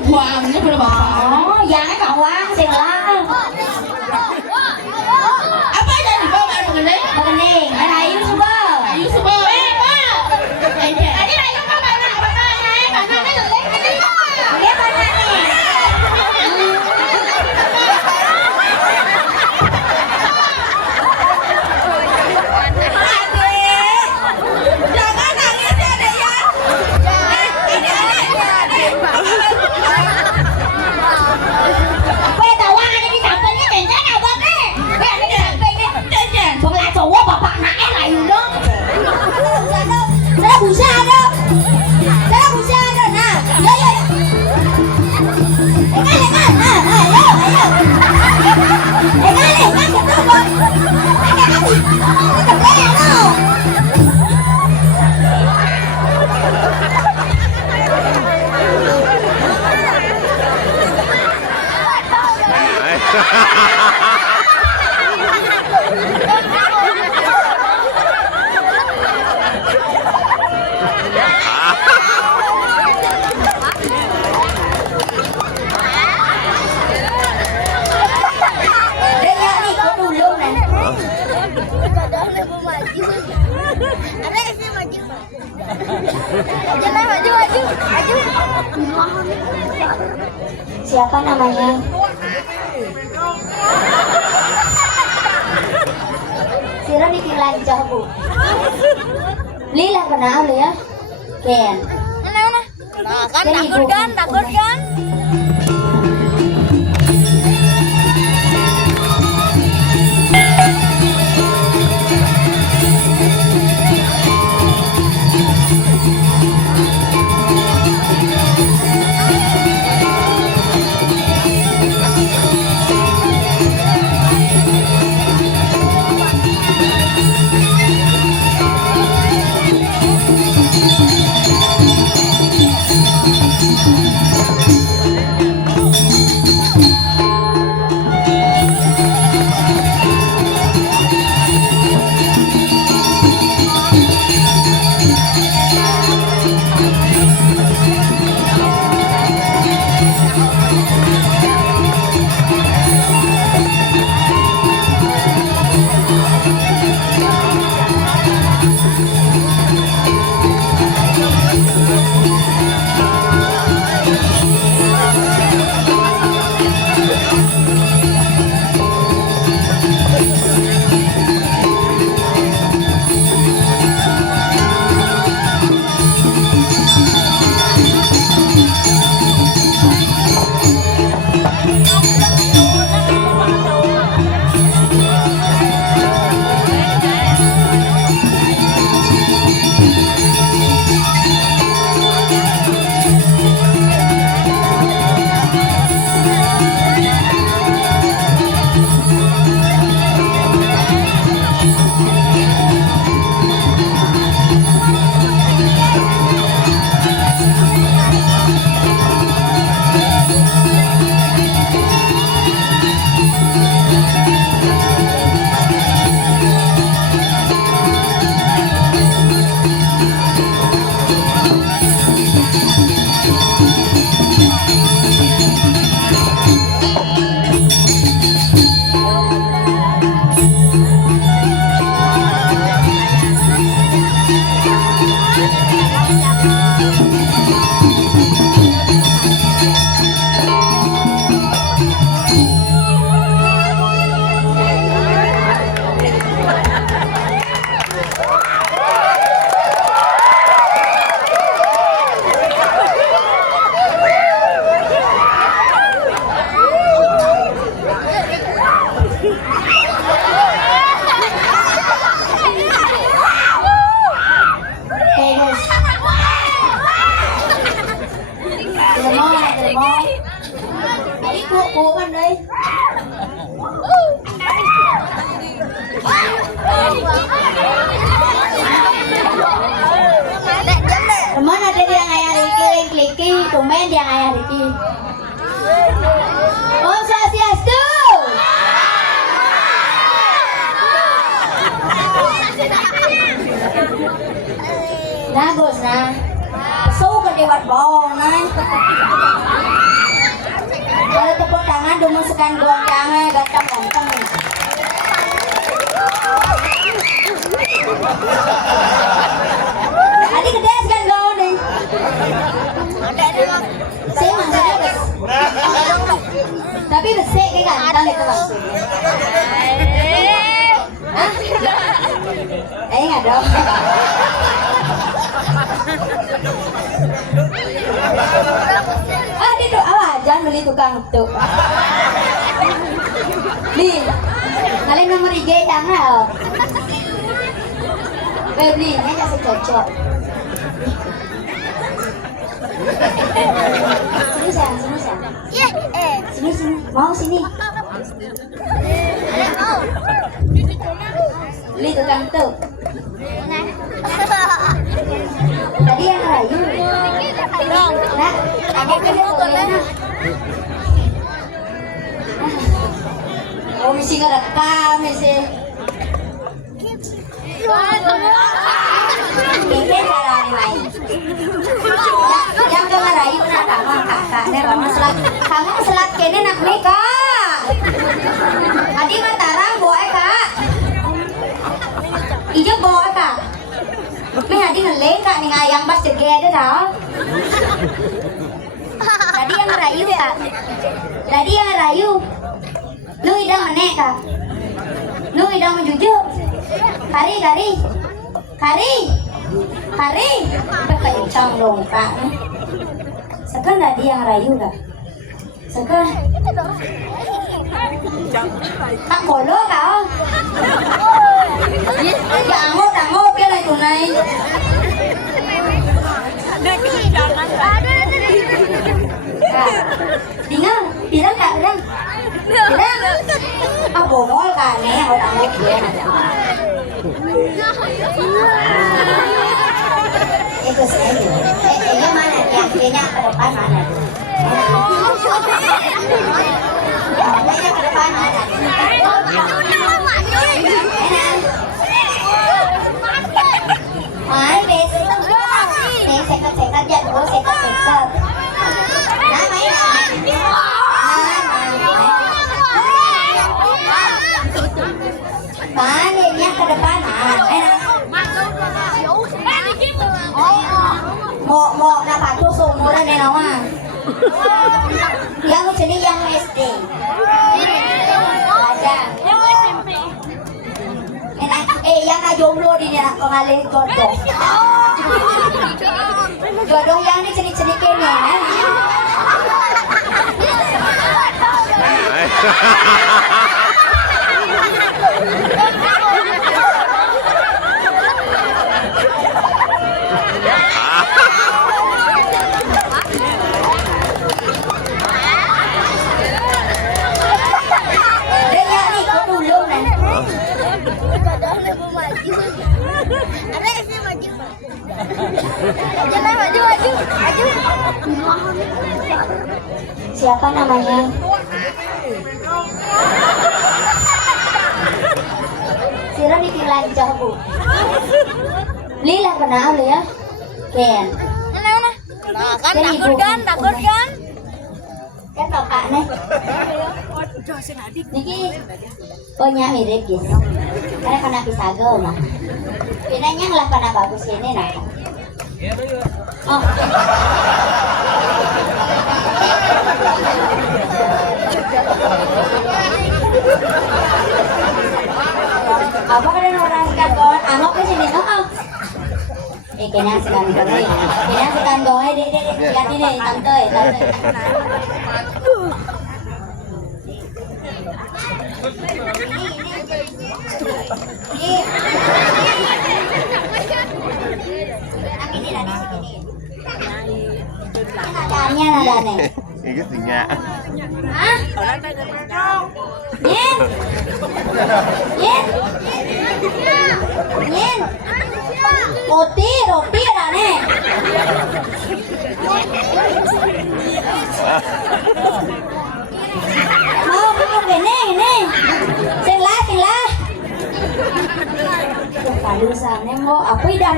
buang, ini berapa? Oh, jangan kawan, sila. Apa aja di bawah begini? Begini, ada ayu semua. Ayu semua. Tadi ayu kau mana? Mana ni lelaki ni? Dia mana ni? Jangan nangis ya dek ya. Bây giờ qua đây đi tập bên cái tiền cái nào bên đi. Bây giờ đi tập bên đi. Không là chỗ của bà nãy lại rồi đó. Đó là bù sa đó. Đó là bù sa đó nè. Vô vô. Cái này nè. Vô vô. Cái này nè, cái chụp đó con. Cái gì? Cái chụp đấy à đâu. Siapa namanya? Sira dikilang jago. Lila kenal ya? Ken. Nah, kan takut kan? Cô bên đi. Teman ada yang ayah Riki, Kliki, tumen yang ayah Riki. Om Swastiastu. Nah, bos nah. Su ke Dewan Bong nah. kan goyangnya ganteng-ganteng. Adi gede kan kau nih. Saya maksudnya bes. Tapi besek kayak ganteng itu maksudnya. Hah? Nggak dong. Ah, itu awas jangan beli tukang tuh. Nih, kalian nomor IG yang hal. Belinya kasih cocok. Sini sayang, sini sayang. Sini, mau sini. Beli tukang tuh. Tadi yang rayu. Nah, ada kan ya. Oh, mesti ngerekam sih. Ini cara lain. Yang kena rayu nak kamu kakaknya kamu selat kene nak nikah. Adi Mataram boy kak. Ijo boy kak. Mấy hạt đi ngần lên kak nih ngayang pas jege deh tau. Tadi yang ngerayu kak. Tadi yang ngerayu. Lu idang mana kak? Lu idang menjuju. Kari. Kencang dong kak. Sekarang tadi yang ngerayu kak. Sekarang. Kak kolo kak. Ya anggot dia lagi tunai. Tinggal bilang kak bilang. Ah bongol kak nih anggot dia. Itu saya. Ini mana dia ke depan mana? Dia ke depan mana? Máy về sekat ya dulu sekat. Nah main Panenya ke depan mau dapat tuh seumuran nih nama. Yang sini yang SD. Ada. Yang jomblo di dalam pengalih jodoh. Jodoh yang ini cenik-cenikin ya. Maju. Siapa namanya? Sira dikilancah bu. Lila kenal ya? Ken. Nah, kan takut kan? Kan bapak nih. Niki punya mirip gitu. Karena kena pisagel mah. Pinanya lah kena bagus ini nah. Oh. Apa kalian orang kawan angok ke sini oh. Kena sekan doy. Kena sekan doy dek lihat ini tante. Nada nih. Ini singa. Hah? Nyen. Roti ada nih. Mau ini. Singlah. Palusannya mau apa idam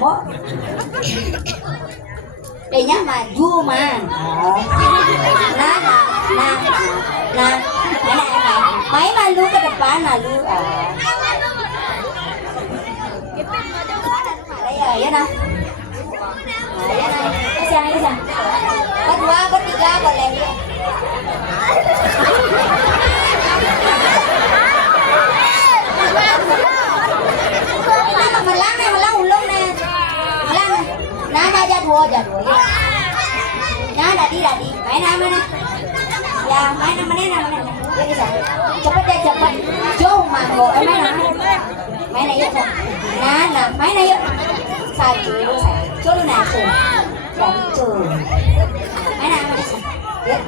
mau. Kayaknya maju man. Nah. Nah, Mai malu ke depan malu. Ya nah. Ya nah. Siang. Kedua, ketiga boleh. Melang ulung nè. Melang. Nah, aja dua. Nah, dadi. Main nama nè. Ya, main nama nè. Ya bisa. Cepat. Jauh manggo. Main ayo. Nah, main ayo. Saju. Curu nasu. Jadi curu. Main nama bisa. Yuk.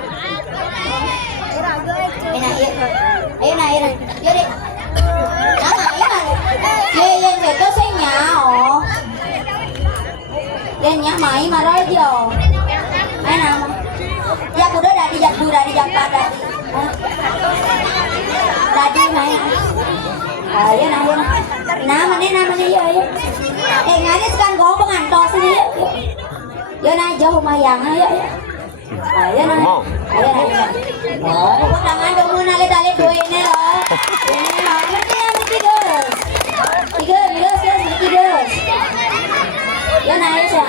Main ayo. Ayo nah. Yuk deh. Yên phải xây nhà ồ. Yên nhà máy mà rồi giờ. Ai nào mà. Ya kuda dari jadu dari japat dari. Dari mai. Ayo nah. Namanya ya. Ngane sekarang gua pengantor sini. Ya nah jauh mayang ayo. Ayo nah. Oh, tangan dulu nale dua ini loh. Ini loh. Tiga. Ya naik ya.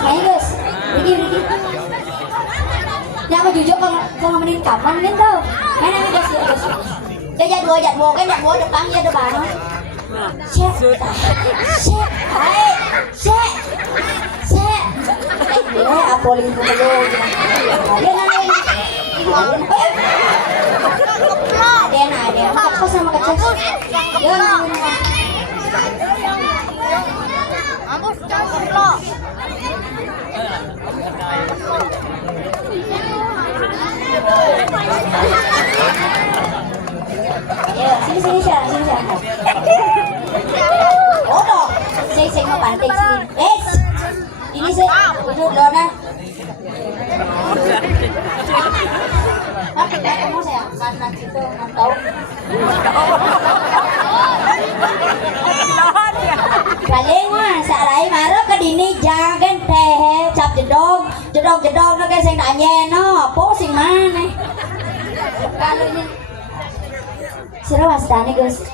Main guys. Riki. Yang mau jujur kalau ngamenin kapan kan tau. Main aja guys. Dia dua kan depan dia depan. Set. Apolin ko kayo. Ada. Makachos. Yan. Ambos campurlo. Ya, sini siya. Odo. Say mapanting sini. Ini sih. Duduk na. Tapi kamu saya kanan itu tahu. Paling mah sarai marah ke dini jangan teh cap jedog no guys yang tanya no posing mana kalau ini seru wasdane guys.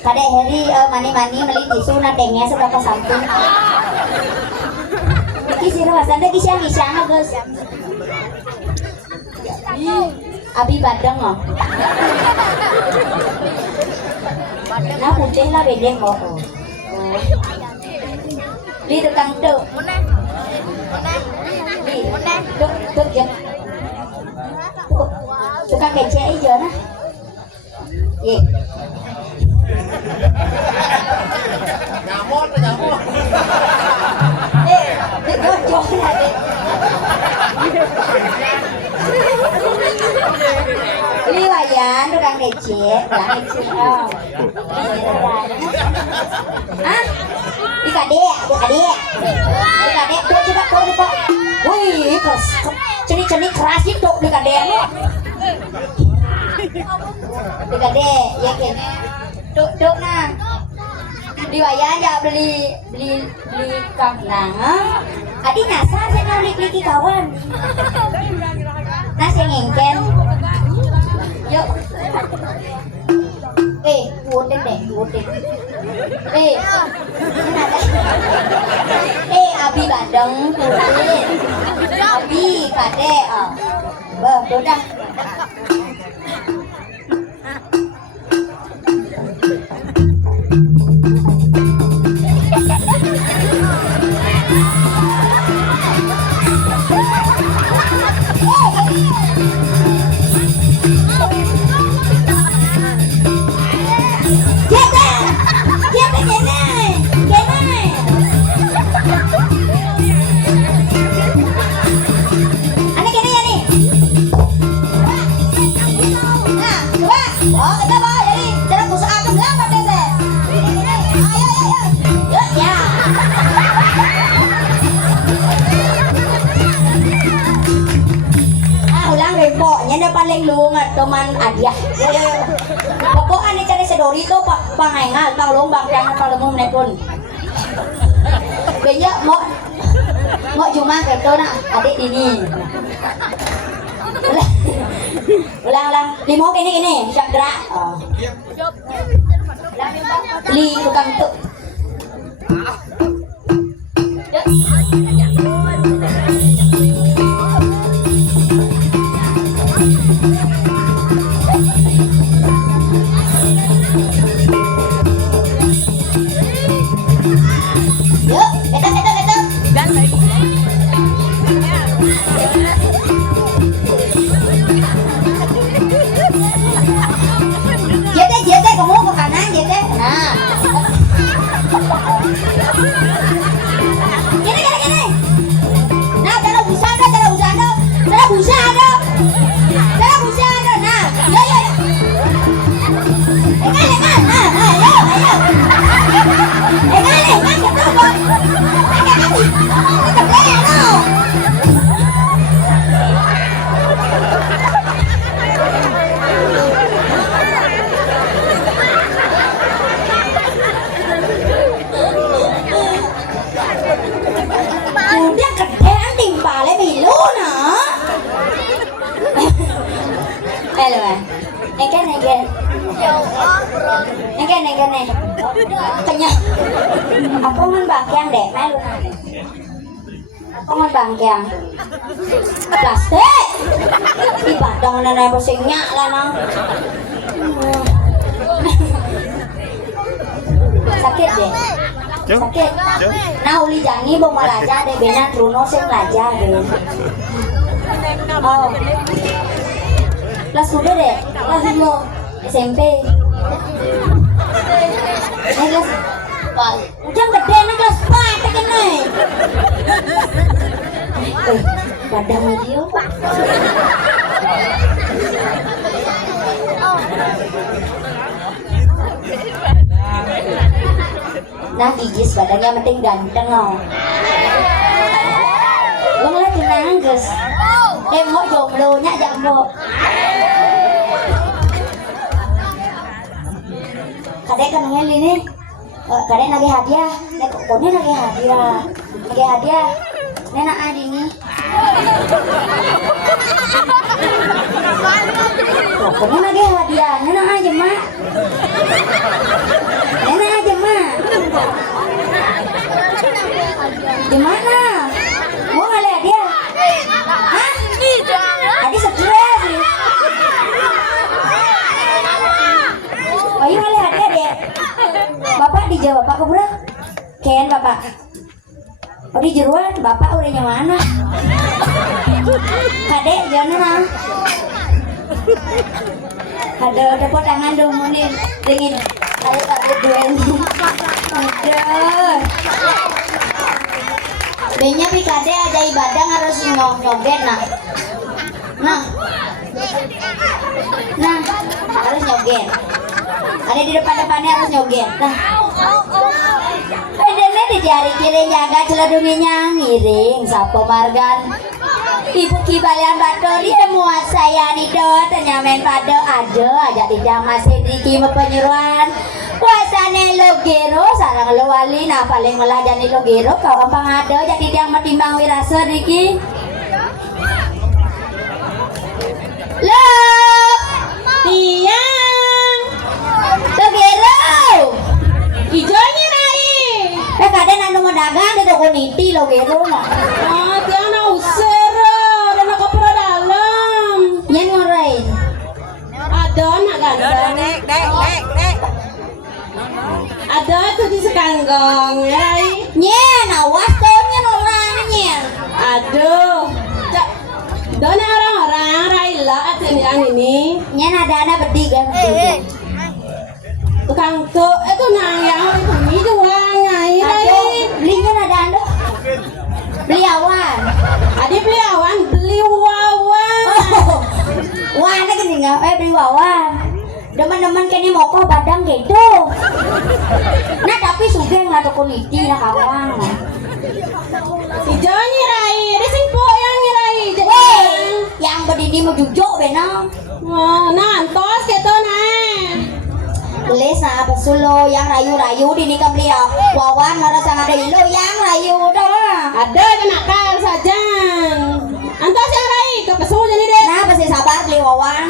Kadek Heri mani meli tisu nadengnya seberapa samping. Iki sira wasanda ki siang guys. Abi badang loh. Nah putih lah bedeng kok. Di tukang tuh. Tuh ya. Tukang kece aja nah. Ye. Nyamuk. Bocor lah deh. Liwayan tukang kece, Dikadek tuh coba. Wih, ceni keras gitu dikadek. Dikadek, ya kan. Duk nah. Liwayan ya beli kambing. Adi nyasar saya ngelik-liki kawan. Nasi ngengken. Yuk. Wutin. Abi badeng wutin. Abi kade. Udah. paling lungat teman adia. Yo. Pokoknya nih cari sedori tuh pangengal tolong bang jangan kalau mau menekun. Bây giờ mọi cuma gitu nak adik ini. Ulang limo ini Chandra. Li tukang tuh. Yuk, kita. JT kamu ke kanan JT. Nah. Gini. Nah, cara busa ada. Nah, yo. Engan. Nah, ayo. Engan gitu kok. Udah kedean timpale bilu nah. Halo. Eken. Kenyang. Aku ngan bangkiang deh, malu. Aku ngan bangkiang. Plastik. Di badang nenek pesingnya lah nang. Sakit deh. Sakit. Nah uli jangi bong malaja deh bena truno sing laja deh. Oh. Kelas udah deh. Kelas 5 SMP. Kelas Ujang gede nih kelas 4 tekan nih. Badang dia. Nah gigis badannya penting ganteng loh. Lo ngeliat tunangan guys. Mau jomblo nya jambo. Kadek kan ngeli nih. Kadek nagi hadiah. Kone nagi hadiah. Nena adi nih. Kone nagi hadiah. Nena aja mak. Gimana? Mau ngeliat dia? Hah? Adi stres nih. Oh iya ngeliat dia deh. Bapak dijawab Bapak kebura? Ken Bapak. Oh di jeruan Bapak udah nyamana? Kadek jangan. Ada potongan dong nih dingin. Ayo tarik duen. Aduh. Benya pikade aja ibadah harus nyoget nah harus nyoget. Ada di depannya harus nyoget. Nah. Pedenya di jari kiri jaga celaduninya ngiring sapo margan. Ibu kibalian batori muat saya di nyamen pada aja tidak masih di penyuruan. Puasane logero sarang lewali nah paling melajani logero kau gampang ada jadi yang metimbang wirasa diki. Lo tiang logero ijonya rai kadang anu mau dagang di toko niti logero mah tiang na usir dan nak kapura dalam nyen ngorain ada nak ganteng dek ada tuh di sekanggong ya nyen awas tahunnya orangnya aduh dona orang-orang Raila atau yang ini nyen ada bertiga tukang tuh itu nang yang ini doang aduh belinya ada ando beli awan beli wawan wana gini nggak beli wawan teman-teman kini moko badang gitu. Nah tapi sugeng atau kuliti nah kawang. Si Joni rai, ada sing po yang rai. Yang berdiri ini mau jujuk benar. Wah, nah antos gitu nah. Lesa pesulo yang rayu-rayu di nikah beliau. Wawan merasa ada lo yang rayu doang. Ada kenakal saja. Antos yang rai ke pesu jadi deh. Nah pasti sabar beli wawan.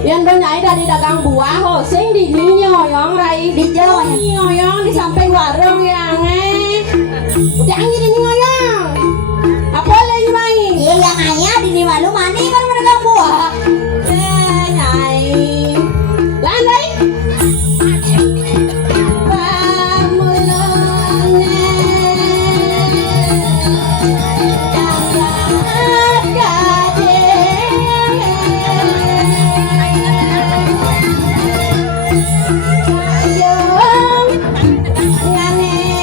Yang bernyai dari dagang buah ho, sing di nyoyong rai di nyoyong di samping warung yang jangan jadi nyoyong. Apa lagi mai? Iya yang ayah di malu mani kan dagang buah. Nyai, lain rai. Ngane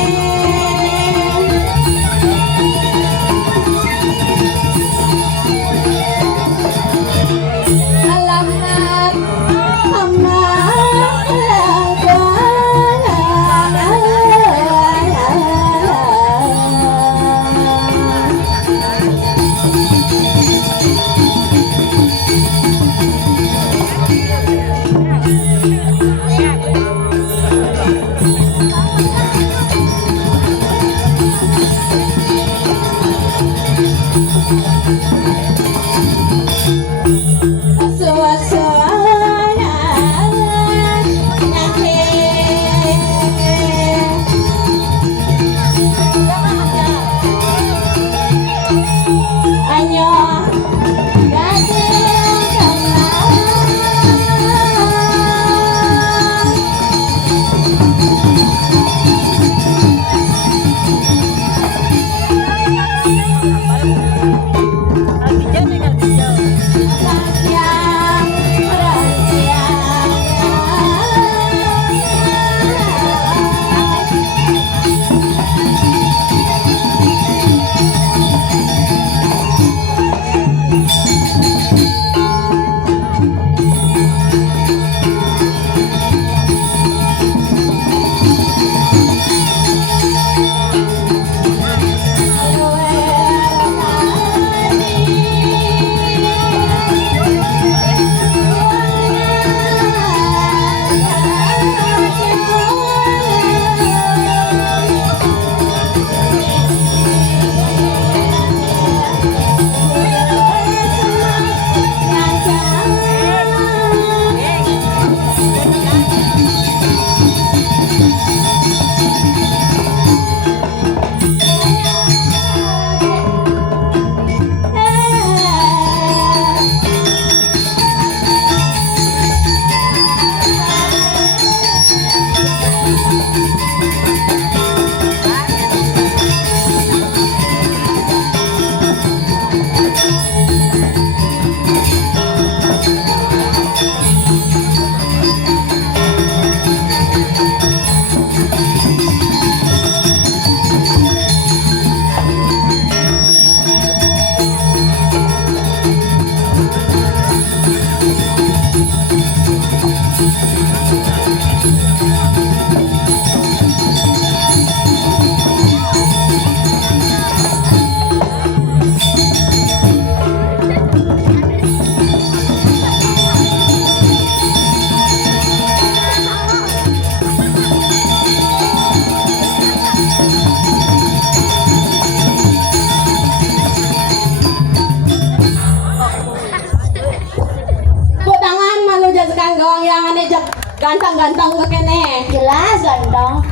Ganteng-ganteng ke kene. Jelas ganteng.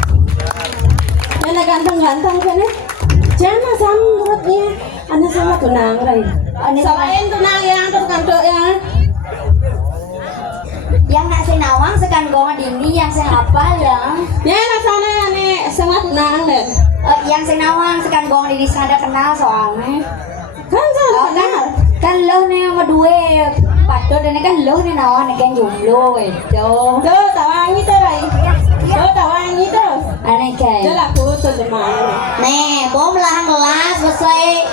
Nena ganteng-ganteng kene. Jangan samrutnya. Ana sama tunang rai. Samain tunang yang terkantuk ya. Yang nak senawang sekan gongan dini yang saya hafal ya. Ya nak sana ane sama tunang deh. Yang senawang sekan gongan dini sada kenal soalnya. Kan sana kenal. Kan lo nih sama dua patut dan kan lo nih nawan kan jomblo itu. Tuh tawangi tuh rai. Tuh tawangi tuh. Aneh kayak. Jelas aku tuh demam. Nih, bom lah gelas selesai.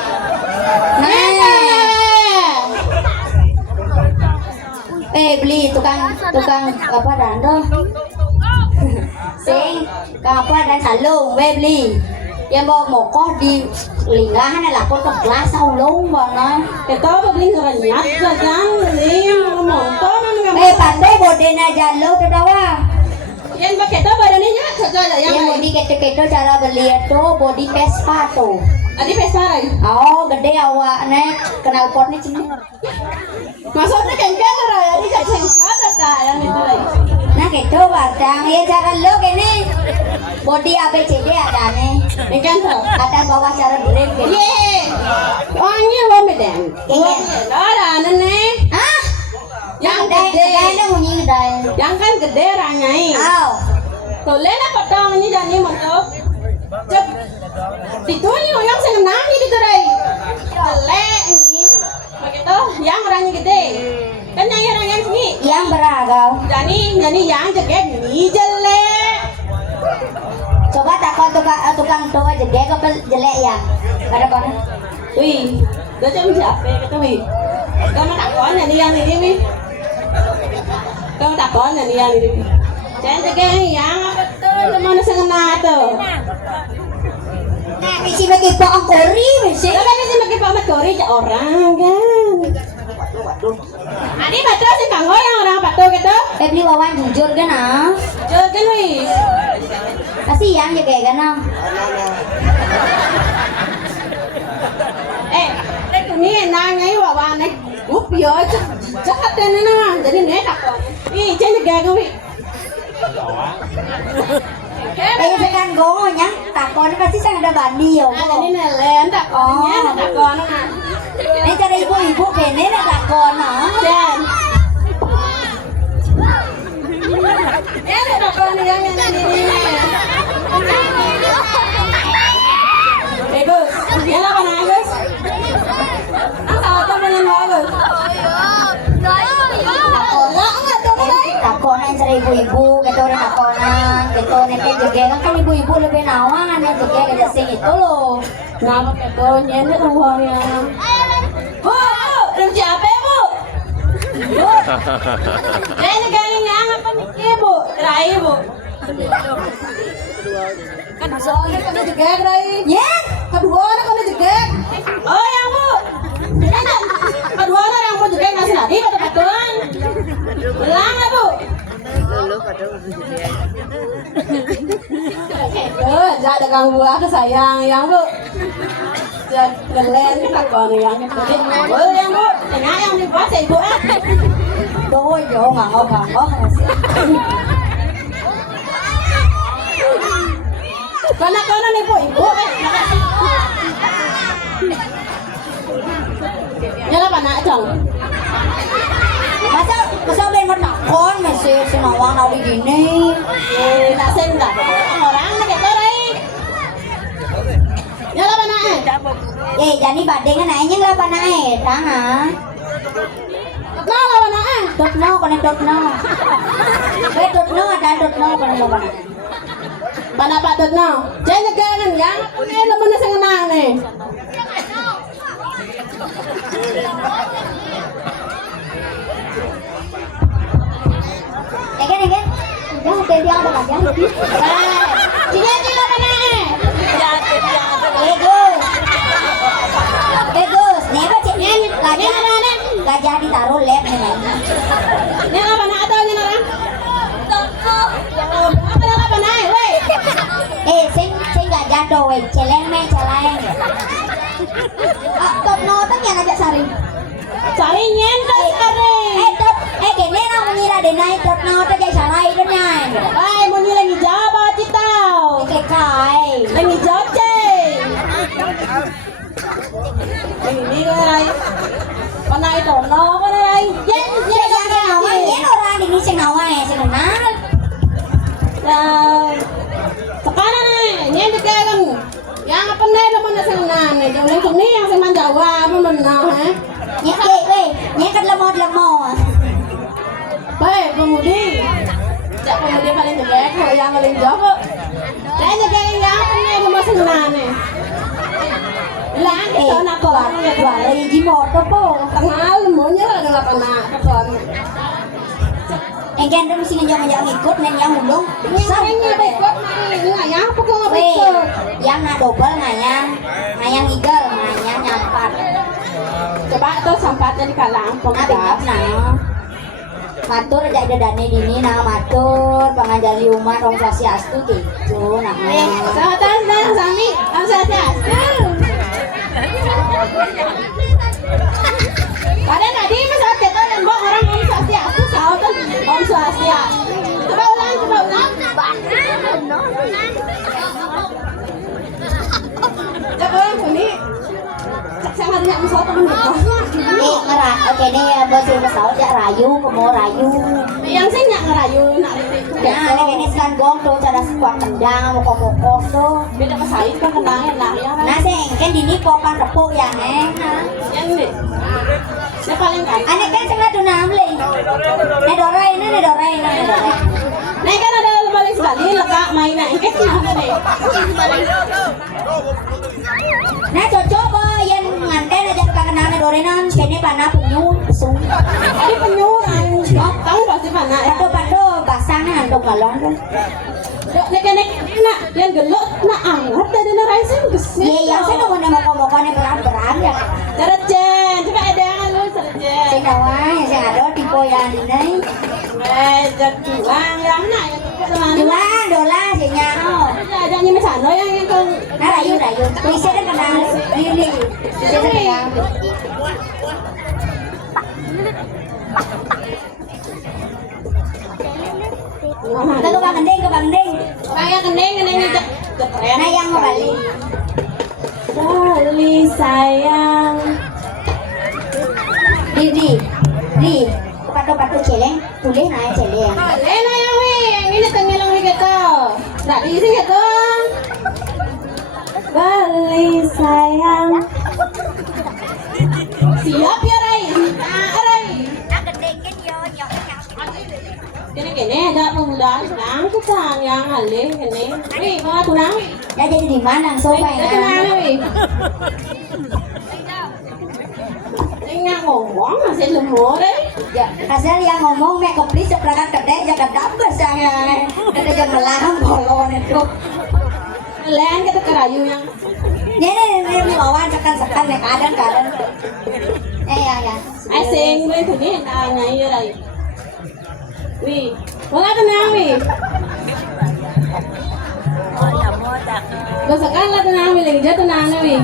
Beli tukang apa dando? Sing apa dan salung beli. Yang bawa mokoh di linggahan là con cặp lá sau lông mà nói. Cái to beli người nhát ra kan, lim ngomong to nang Pandai bodi na jalo tu dawa. Yang pakai to badan ini nyat saja yang Yang bodi keto cara beli itu bodi Vespa tu. Adi pesta rai. Oh, gede awak nek kenal pot ni cini. Maksudnya kan rai, adi cacing ada yang itu rai. Nah keto batang ya cara lo kene. Bodi ABCD ada nih. Ikan tuh. Ada bawah cara brake kene. Ye. Wangi lo medan. Iya. Ada nene. Ah? Yang Gede gede. bunyi gede. Yang kan gede ranyai. Aw. Tuh lena potong ini jadi montok. Cep. Dituni yang senang ini tuh rai. Le ini. Begitu yang orangnya gede. Kan yang orangnya sini. Yang beragam. Jadi yang jaket ini jelek. Coba takon tukang tua jelek apa jelek ya? Ada kon. Wih, udah jam siapa kata wih? Kamu takon yang ini. Kamu takon yang ini. Jangan jaket yang apa tuh? Mana senang tuh? Nah, misi bagi pak kori misi. Lah kan sih pakai pamat kori aja orang kan. Adi betul sih kanggo yang orang patuh gitu. Beli wawan jujur kan ah. Jangan wih. Kasihan ya kayak kan ah. Ini nanya wawan nih. Upio jahat ini nah. Jadi nih takon. Ih, jangan jaga wih. Sekan gonya takon pasti sang ada bandi yo. Ini nelen takonnya takon. Ini cara ibu-ibu kene nak takon ah. Dan takon yang ini. Bagus, ya lah mana bagus. Tahu temen yang bagus. Takonan cara ibu-ibu, kita orang takonan, kita nanti jaga kan ibu-ibu lebih nawangan ya jaga kita sing itu loh. Nama itu nyentuh uangnya. Bu, belum siapa bu? Bu, ini kalian yang apa nih bu? Terakhir bu. Kan soalnya kan juga terakhir. Ya, Kedua orang kan juga. Oh yang bu. Kedua orang yang bu juga ngasih tadi pada patuan. Bilang ya bu. Jangan dagang buah ke sayang yang bu. Jangan len takon yang itu. Oh yang bu, tengah yang dibuat saya ibu ah. tuh yo nganggo sih. Kana nih bu ibu. Nyala panak dong. Masa ben mau takon masih senawang nau di gini. Tak sen tak. Orang nak kita rai. Nyala panak. Jadi badeng nanya lah panai, tanga. Tutno lah panak. Tutno kono tutno. Tutno ada tutno kono lo panai. Panak Pak Tutno. Jangan jangan yang ini lo mana senang nih. Egen. Jangan tadi ada aja. Cila mana? Bagus. Nih apa ceknya gajah ditaruh lab nih. Ini apa nak atau ini orang? Apa naik, weh? Sing gajah do, weh. Celeng. Tutno tuh yang ajak sari. Cari nyentak sekarang. Kene nang mengira để nay trật nó tới dây xà ray đó nha. Ay, mo ni lagi jaba titaw. Cái cài. Lagi joche. Ini rai. Panay to no ko rai. Yen Cái da cái nào ấy, nhé nó ra thì đi xem nào ai, xem nào ná. Sekarang nih, ini kan yang pandai naman na senang nih. Jangan ni yang senang Jawa apa mana ha? Nhé cái là một. Baik, pemudi. Cak pemudi paling jelek, kalau yang paling jauh. Saya jaga yang pandai naman senang nih. Lang kita nak Quả là gì một đó po. tengah lemunya lah dalam anak kon. Anh Ken đó xin cho mà dạng nghịch cốt nên yang đúng. Ini baikot mari, ini ayah apa kau Weh, baikot? yang na double na yang eagle, na yang nyampat. Coba tuh sampatnya di kalang Nah, bingap na. Matur aja ada dane dini na matur pangajali umat Om Swastiastu gitu nah. Selamat dan sami, Om Swastiastu. Pada tadi Mas Atet dan Mbak orang Om Swastiastu, sao tuh Om Swastiastu. Coba ulang. Coba ulang ini. Sama dengan musuh teman kita. Nih ngerak, oke nih bosnya pesawat ya rayu, kemo rayu. Yang saya nggak ngerayu, nak Nah, ini sekarang gong tuh cara sekuat tendang, mokok-mokok tuh. beda pesaing kan kendangnya lah ya kan. Nah, seng kan dini popan repuk ya neng. Yang ini, saya paling kan. Ane kan cengat tuh namli. Nedorai. Nah kan ada balik sekali lekak mainan engkes nah deh. Nah, cocok yang nganten aja ke kenal nedorenan, kene panah penyu, pesung. Ini penyuran, kamu pasti mana ya? Pado basahnya handuk galon tuh. Nek nak yang gelok nak anget dari naraisen gesit. Iya, yang saya mau mokok-mokoknya berat ya. Cerjen, coba ada yang lu cerjen. Saya nawai, saya ada tipe yang ini. Juang yang nak yang teman. Juang, dola, saya nyaro. Ada yang macam yang kan. Nah, rayu. Bisa kan kenal, ini. Bisa kan kenal. Kita ke Bang Gending. Kayak kening keren. Nah, yang mau balik. Bali sayang. Di. Patu celeng, tulis naik celeng. Lena yang ini tengelang gitu. Tadi sih gitu. Bali sayang. Siap ya Rai. Rai. Kene ada pemuda sedang kita yang alih kene. Wih, mau tunang? Ya jadi di mana sofa Ya tunang wih. Enggak ngomong masih lemur deh. Ya, kasih yang ngomong mek keplis seperangkat kedek jaga dapet saya. Kita jangan melarang bolon itu. Len kita kerayu yang. Ini lawan sekan mek kadang. Ya. Asing gue tuh nih tanya ya Rai. Wih, mau tenang wih. Besokan lah tenang wih, lagi dia tenang nih wih.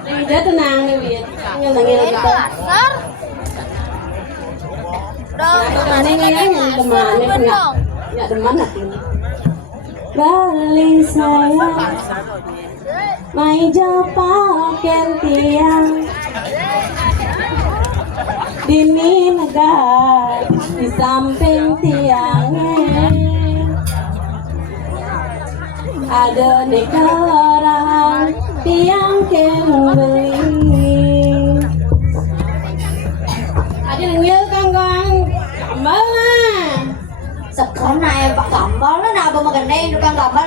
Lagi dia tenang nih wih. Ngil gitu. Nah, yang teman nih punya teman hati. Bali sayang, mai japaken tiang. Dini negara di samping tiangnya ada orang tiang beli. Ada nengil kangkang gambar lah. Sekarang naik pak gambar lah, nak apa mengenai tukang gambar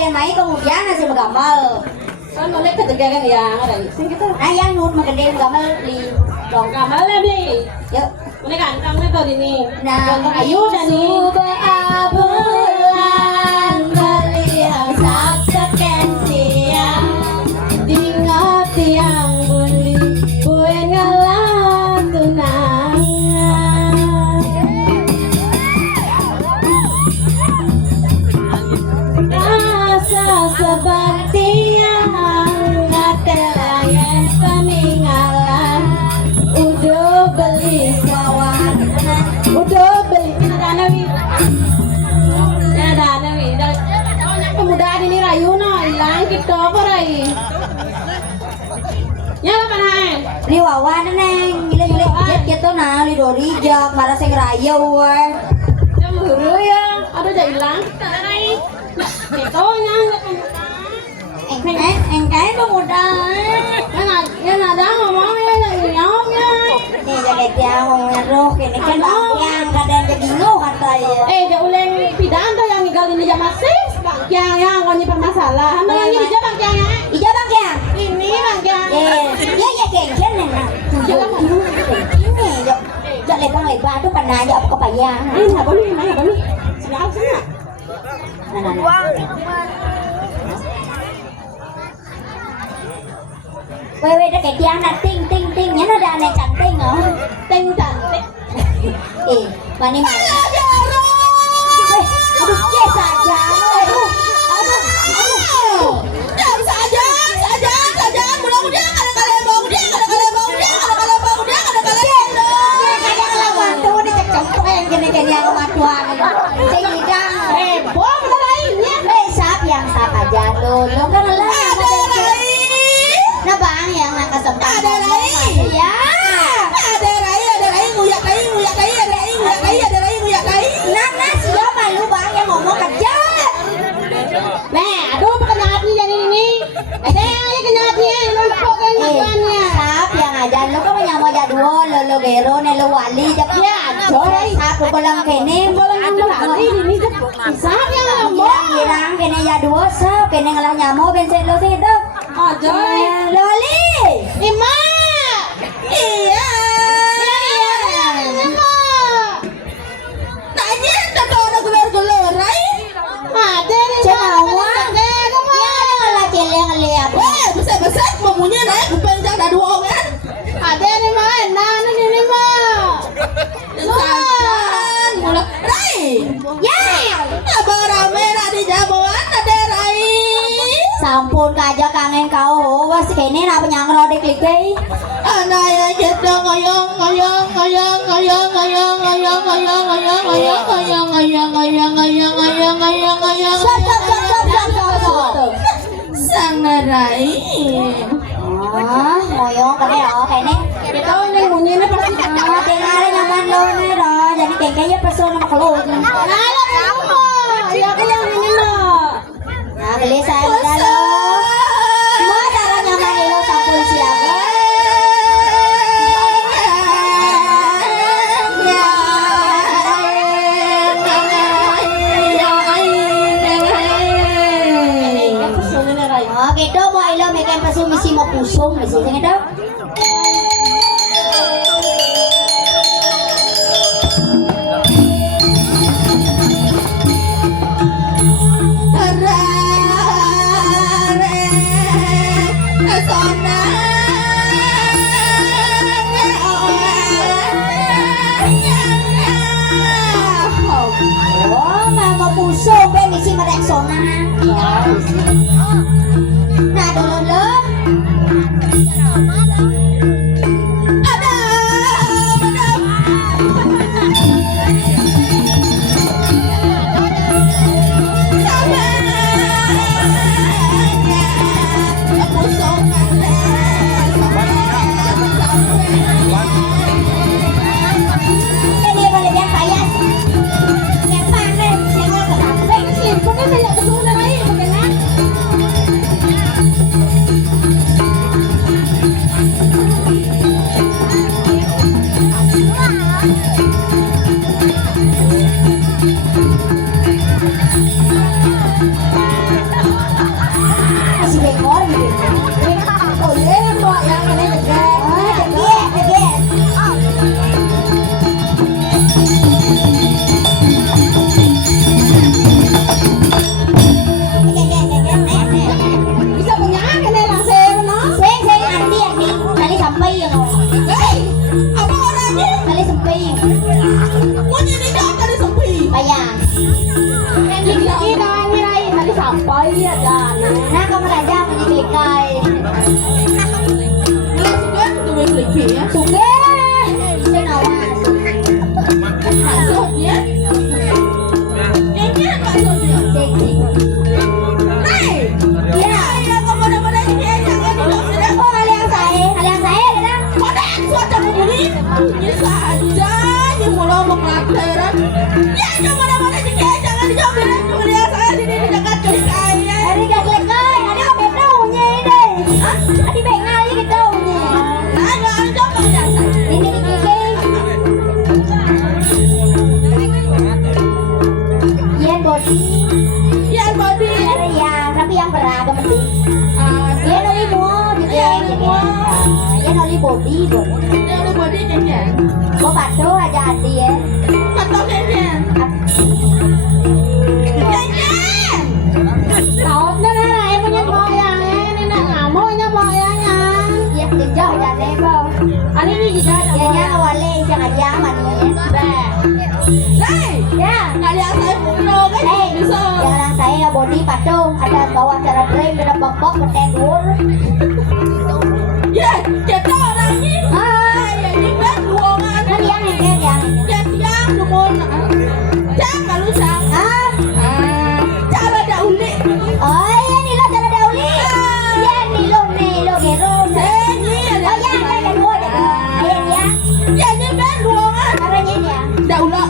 yang naik kemudian nasi gambar. Kan boleh ketegangan ya, ada sing kita. Nah yang nut mengenai gambar di Dong gambar lah beli. yuk. Boleh kantang nih tuh ini. Nah, Ayu dan nih. bulan beliau sabtaken tiang Dingat tiang buli buen ngalah tunangan. Rasa seperti yang ngatelayang peninggalan udah beli kawan Di wawan neng, gila jet gitu nah, di dorijak, marah sing raya wae. Yang guru ya, ada aja hilang. Betonya Engkai tuh muda. yang ada ngomongnya nyomnya. Nih jaket yang ngomongnya roh, ini kan yang kadang jadi lu katanya. Dia uleng pidato yang ninggalin di masih Bang Kiang yang ngoni permasalahan. Yang ini aja Bang Kiang ya. Ija bang ya? Ini Bang Kiang. Ya genggen nena. Ini jak lebar tuh pernah aja apa kepayang. Ini apa nih? Apa nih? Sini. Nah. Wewe dah kayak tiang nak ting nya ada aneh cantik oh. Ting cantik. Mani. Aduh, ya saja. Aduh. Saja. Mudah-mudahan ada kalembong dia. Kadang lawan tuh dia cek yang gini-gini yang matuan. Tinggang. Bom lainnya. Sap yang sap aja lo kan lah. Nah bang yang nak kesempatan. Ada lain. Ya. Ada rai nguyak kai. Nah siapa lu bang yang ngomong kerja? Aduh pekenyat nih jadi ini. Yang kenyatnya numpuk kan makannya. Sap yang aja lo kan menyamo jadwal lo gero ne lo wali jak ya coy sap lo kolang kene Ini sap yang ngomong. girang kene jadwal sap kene ngalah nyamo bensin lo sih itu. Oh joy. Loli. Ima. Iya. Tanya tak ada gelar rai. Ada nih. Cenawa. Ya lah celeng lihat. Besar mamunya naik kupeng jang dah dua kan. Ada nih mah. Nah ini mah. Sajan. Mula rai. Ya. Abang rame nak di jamuan ada rai. Sampun kaja kangen kau was kene na penyangro dek lagi. Anak yang kita ngoyong. Sang narai. Ngoyong kene oh kene. Ito yung munyin na pasti. Tinggal nyaman lo ne ro jadi kayaknya person sama kalau. Nala kamu. Ya ko yang ini na. Nah, beli saya dalo. Semua cara nyaman lo sampun siaga. Gitu mau ilo meken pasung misi mau pusung misi gitu. Oh, mau pusung be misi merek sona. Nah, dulu Pusong semua. Ya noli body bro. Dia udah body cengeng. Có bạch số là cho anh đi á. Atau cengeng. Cengeng. Tốt đó đó là em có nhân bò ya nên là ngả môi nha bò ya nha. Dạ thì cho anh em không? Anh ấy gì đó Dạ nhá qua lên cho anh giá mà nhé. Đây. Ya. Ada yang saya mundo kan? Eh, Bisa. jangan saya body patung ada bawa acara brand ada bok-bok bertendur. Ya, kita orang ini. Ah, Ya, ini kan ruangan. nó yang này kia yang. Yang demon. Jangan kalau jangan. Ah, Cara ada ulik. ôi ini lo cara dauli. Ya ini lo gero. Ini ada. Oh ya, đây là mua đấy. Ayan ya. Ya, ini kan ruangan. Caranya ya. Daulah.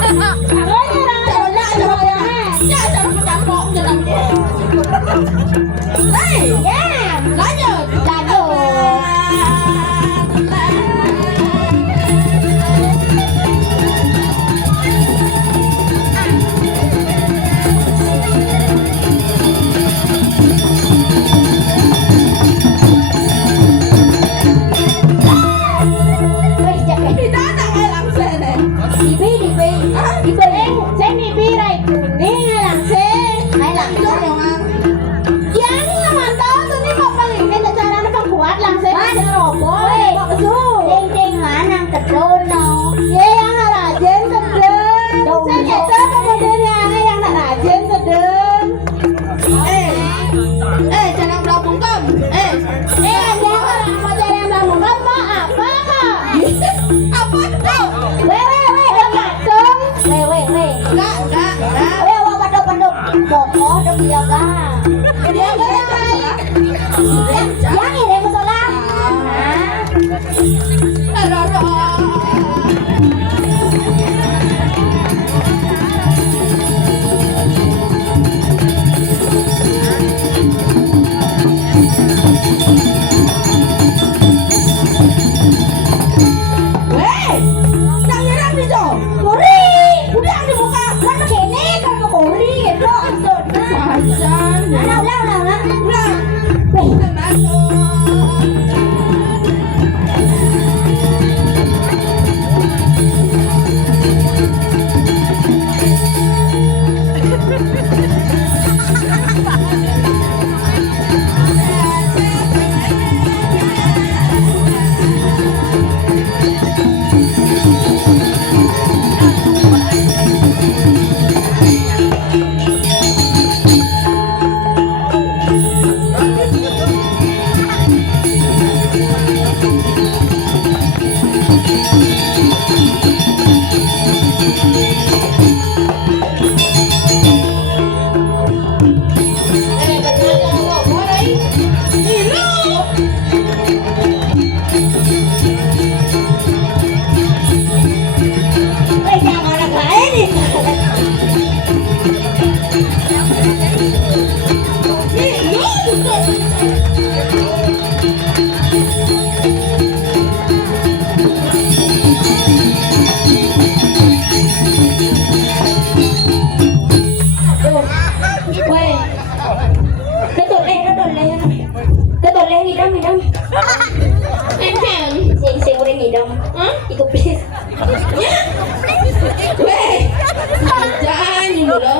Caranya orang Caranya ada apa? Ya, cara mencampur dalam. Hei, Ya. lanjut. Wih, jangan. Kita tak alam sana. Đi bi. Sen đi bi đây. Đi ngay làm xe. Hay làm Itu yang Yang mantap tuh nih mau paling kita cara kita buat làm xe. Ada robot. Wih. Bawa su. Đen hả năng kịch đôn nó. Ye yang rajin sedeng. Saya nyata kemudian yang rajin sedeng. jangan berabungkan. Yang orang mau cari yang bangun kamu apa kak? Apa itu? Weh. Yang kacung. Weh. Enggak. Weh, wah padok. Boko dong dia ka. Dia enggak. Yang ini musola. Kori. Udah di muka. Kan kene kan mau kori gitu. Sajan. Nào. Udah. Masuk. Weh, jangan anak lain nih. Weh. Cái tuần lên nghỉ đông. Sing udah nghỉ đông. Itu please. Jangan ini dulu.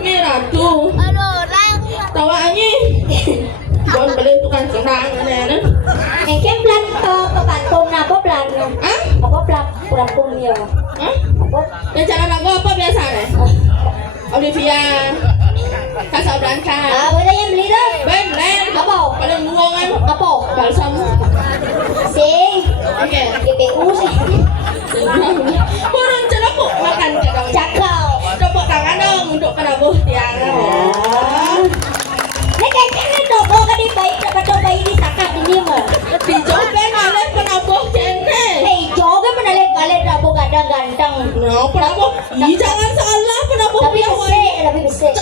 Ini ratu. Tawaannya. Bon beli tukang sendang ini. Ngày kém lăn các bạn tôm nào bóp lăn nè. Hah? Bóp lăn, kurang pun nhiều. Hah? Bóp. Yang cara naga apa biasanya? Olivia. Casablanca. Bữa nay em beli đó. Ben, len. Apa? Paling buangan. Apa? Balsam. Sing. Oke. GPU sih. Kurang cerita makan ke dong. Cakau. Tepuk tangan dong untuk penabuh tiang. Ini kayaknya dobo kan di bayi, dapat dobo ini sakit ini mah. Dicobain oleh penabuh cene. Hei, joga mana lihat kalian dobo ganteng. No, penabuh. Ih, jangan salah penabuh Tapi wayah-wayah. tapi besar.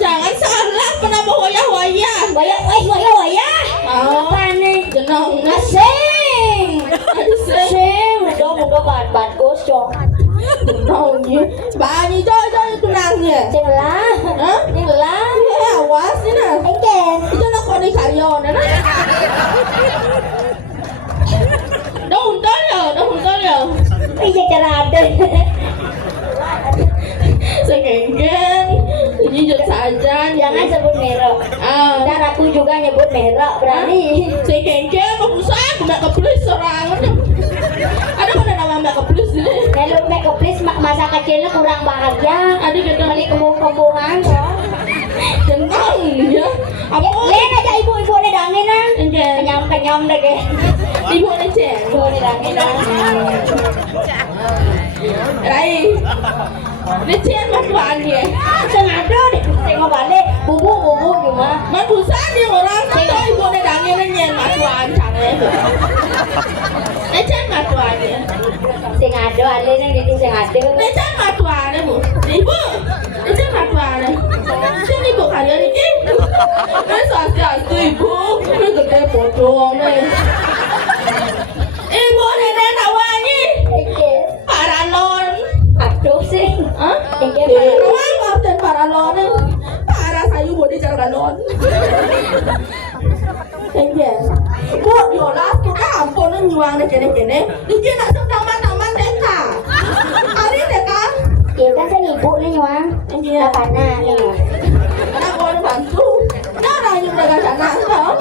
Jangan salah penabuh wayah-wayah. Wayah. Apa nih? Jenong. Sing. Aduh, Sing. Mudah ban gosong. jenongnya. Banyak coy itu nangnya. Sing lah. Hah? Sing lah. Awas ini. Anh Jangan sebut merek. Dan aku juga nyebut merek, berani. Si Kengke mau busan, mbak keplis orang. Ada mana nama mbak keplis ini? Kalau make up please masa kecilnya kurang bahagia. Ada kita Beli kembung-kembungan kok. Tentang ya. Apa? Lihat aja ibu-ibu ini dangin ah. Enggak. Kenyang-kenyang deh ke. Ibu ada cek. Ibu ini dangin ah. Rai. Ini cek matuan dia. Sengaja deh. Tengok balik. Bubu gimana? Man busan dia orang. Kalau ibu ada dangin nyen matuan canggih. Cek matuan dia. Sengaja alih nih itu sengaja. Cek matuan dia bu. Ibu. Cek matuan dia. Sini ibu kalian ini. Ini satu ibu. Ini gede potong nih. Ibu nenek nawani. Paralon. Aduh sih. Hah? Paralon maafkan paralon. Parah sayu bodi jarganon. Enggak. Bu, yolas kita ampun nyuang deh kene-kene. Dia nak taman-taman deka. Hari deka. Iya kan saya ibu nih nyuang. Enggak. Karena nih. Karena boleh bantu. Cara yang jaga sana kau.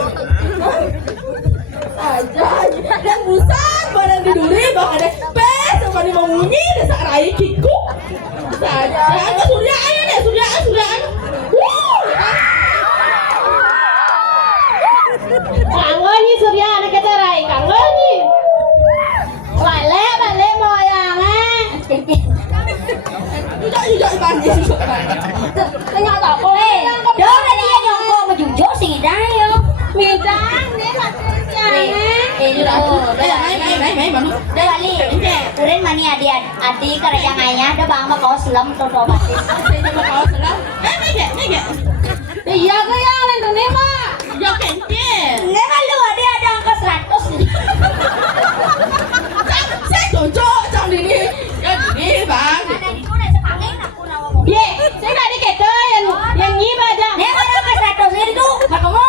Aja, yang busan barang diduri bang ada pes sama di mengunyi desa rai kiku. Saja, kesuliaan deh, suliaan. Kangen Surya anak kita Rai, kangen nih. Balik moyangnya. Juga banding juga. Ternyata aku Đâu ra đi anh ông cô mà dùng chỗ gì đấy không? miền Trắng để mà Mấy mà lúc Đây là Ly. Keren mani adik kerjanya ada bang mah kau selam tuh batis. Saya cuma kau selam. Mấy iya ke yang lain tuh nih mak. Yo kengke. Nggak malu ada angka 100. Saya cocok trong ini. Ya ini bang. Ada di mana sepangin aku ngomong. Ye, saya nggak diketer yang nyip aja. Nih ada angka 100 itu. Kamu.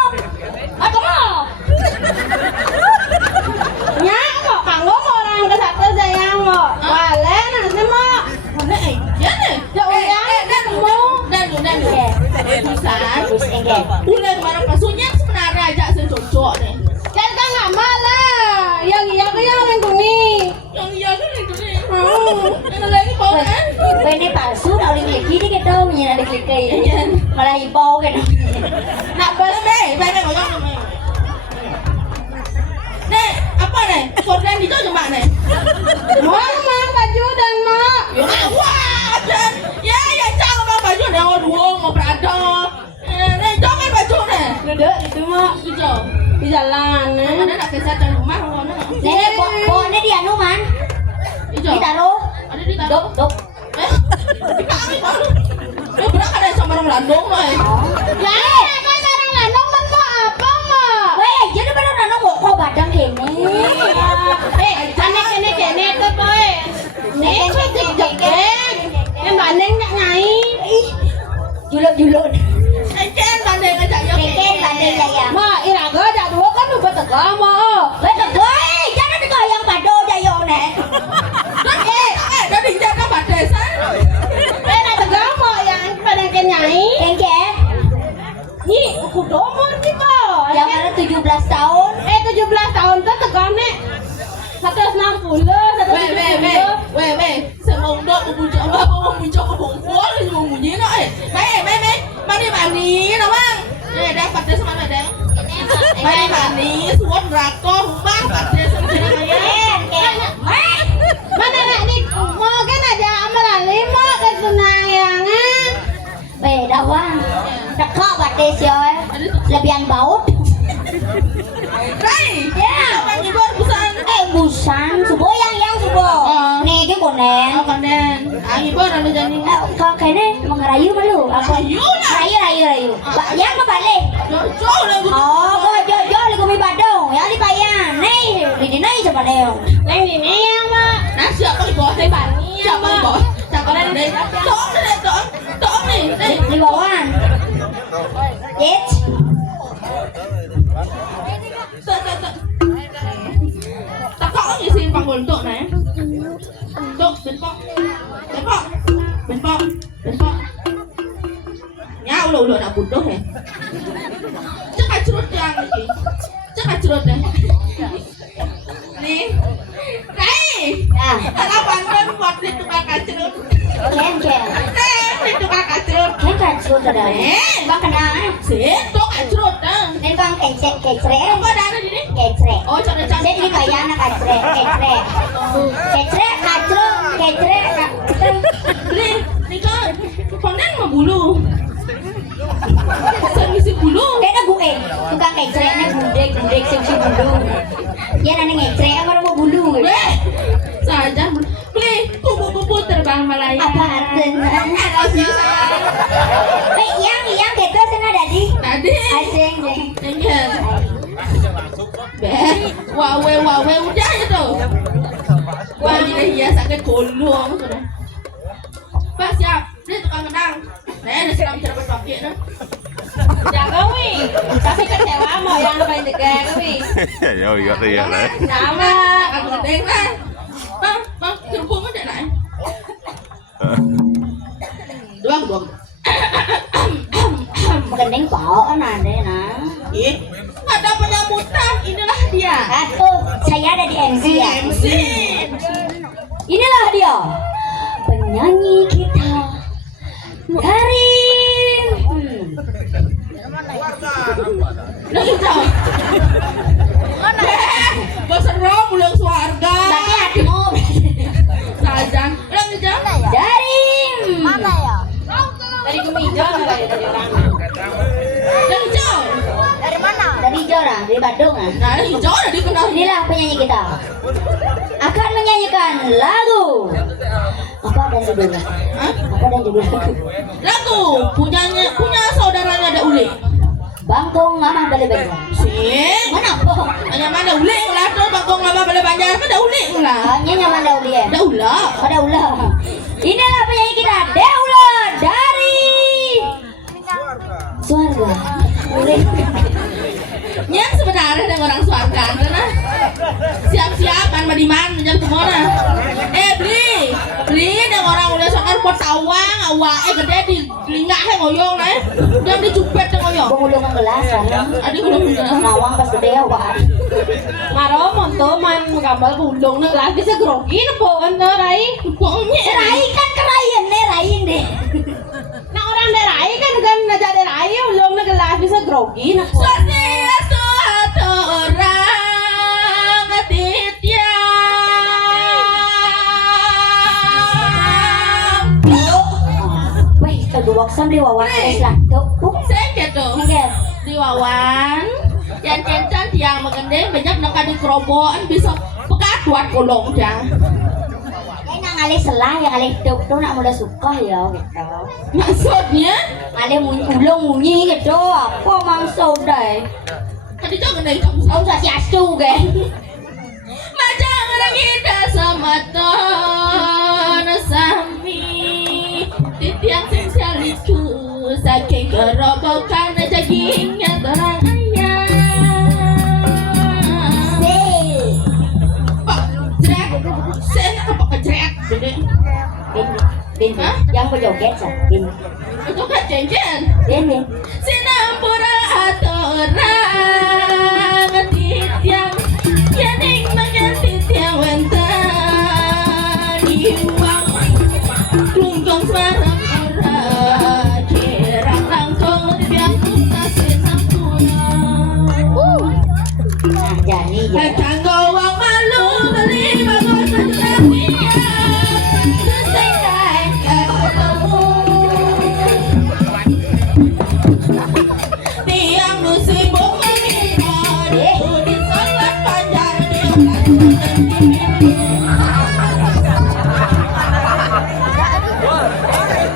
Nyang kok kanggo orang ke satu sayang kok. Balik nanti mak. Mana aja nih? Ya udah, Dan lu. Bisa. Terus enggak. Udah kemarin pasunya sebenarnya aja saya cocok nih. Kan kan nggak malah. Yang iya ke yang lain tuh nih. Yang iya kan itu nih. Yang lagi mau kan? Ini palsu udah oleh klik ini gitu punya ada klik kayak malah ipo gitu. Nak balik meh ngomong nih. Nih, apa nih? Korden itu cuma nih. Mak baju dan mak. Ya wah, dan ya jangan mau baju nih mau duong mau Prada. Nih jangan baju nih. Duduk itu mak Hijau. di jalan. Ada nak kisah di rumah mana? Nenek pohonnya di anu man Hijau. ditaruh Ada di taruh. duk Dikami baru. Dia berangkat dari sama orang Landung loh. Ya, kan orang landong man mau apa mak? weh jadi bener anu kok badang kene Anak kene tuh boy. Nih kok jek-jek. Yang bandeng nggak nyai. juluk Ken bandeng aja ya. keken bandeng ya Mak, iraga ada dua kan udah tega mak. betul weh jangan yang pado jayo nek Dari jaga badesan. Nak tega mak yang bandeng ke nyai. keken Nih, aku domon sih kok. yang ada 17 tahun 17 tahun tuh tega nek. 160, 170. Weh, semua dok membujuk apa membujuk ke bongkol mau bunyi nak mani nào bang. Đang bật sama mày đang. Mani suốt rako rumah bật sama sini kaya. Mana nak di mau kan aja amalan 5 ke Senayangan. về đâu á kok batis yo lebihan baut Đây. Bang ibu busan. busan subo yang subo nih cái con nè Còn đen. Ibu ada jadi. kok kayaknya mengerayu malu apa rayu pak yang ke balik Jauh lah gue. oh kok jo li kumi badong ya di payah nih di nih coba deh Lain ini ya mak. Nah siapa di bawah saya bani. Siapa di bawah? Siapa di đây? Tong nih. Đây. di bawah yes Takok gì xin bằng nguồn tượng này. Tượng bên phong. Nhá lo anak bodoh ya. Cek kacrut yang lagi. Cek kacrut deh. Nih. Rai. Nah, Anak pantan buat di tukang kacrut. ken ken. Di tukang kacrut. Ken kacrut ada. Bang kenal. Situ kacrut dah. Ini bang kecre. Apa ada di sini? Kecre. Oh, cara Jadi ini kayak anak kecre. Kecre. Beli, nih kan, pandan mau bulu. Saya ngisi bulu. Kayaknya gue, tukang kecre, ini gudeg, sip bulu. Ya nanti ngecre, apa mau bulu? Saja beli kupu-kupu terbang melayang. Apa artinya? Yang gitu sana tadi. Tadi. Asing. Enggak. Wawe udah itu. Wah ini ya sakit golong sudah. Pak siap, ini tukang kenang. Ada seram cerita pakai dah. Jaga wi. Tapi kecewa mau yang lebih dekat wi. Ya iya lah. Sama. Aku gede lah. Bang, kerupuk ada nak? Doang. Mending bawa nanti nah. Ada penyambutan, inilah dia. Saya ada di MC ya. MC. Inilah dia penyanyi kita dari Lagi jauh. Berseru pulang suarga. berarti hatimu Sajang. Lagi jauh. dari Mana ya? Dari kemeja nggak ya dari orang. Lagi jauh. Dari mana? dari Jora dari Bandung ah. Nah, lagi jauh udah dikenal. Inilah penyanyi kita akan menyanyikan lagu apa dan judulnya? Hah? Apa dan judulnya? Lagu punya saudaranya ada uli. Bangkong Mama Bale Banjar. Sing. Mana po? Hanya mana uli lah tuh bangkong lama balik banjar kan ada uli lah. Hanya nyaman Dauli ya. Ada ulah. Ada ulah. Inilah penyanyi kita Deula dari Suarga. Boleh. Yang sebenarnya dengan orang suarga karena siap-siap kan madiman jam semua. Beli dengan orang udah sokan pot tawang awake gede di lingak he ngoyong lah. Jam dicupet ngoyong. Pengulungan gelas kan. Adik belum Nawang pas gede awak. Maro monto man gambar bulong na lagi sa grogi na po ano rai. Pokoknya Rai kan kerayan nih, rain deh. Na orang na rai kan na jadi rai ulong na lagi sa grogi na po. satu orang titiang. Wih, kedua sam di wawan Islam tuh. Saya gitu. Enggak. Di wawan yang kencan tiang mengendeng banyak nak di kerobokan bisa pekat buat kolong dah. Ini nang alih selah yang alih tuh nak mulai suka ya gitu. Maksudnya Alih ulung munyi gitu. Apa maksud deh? tadi jangan naik kamu Kau usah siasu ke? macam orang kita sama ton sami titiang sensaliku saking kerobokan dagingnya terang Pak, jrek. Saya apa kejrek? Gede. Bin, Hah? yang berjoget sah. Bin, Itu kan jejen. bin. Sinampura atorang titiang yaning magan titiang wentan iwang tunggang sarang pura kirang langkong tiang kuntas sinampura. Nah, jadi ya. Kanggo wong malu beli bagus setia Sesengkai ketemu Tiang nu sibuk mengingat Udin sangat panjang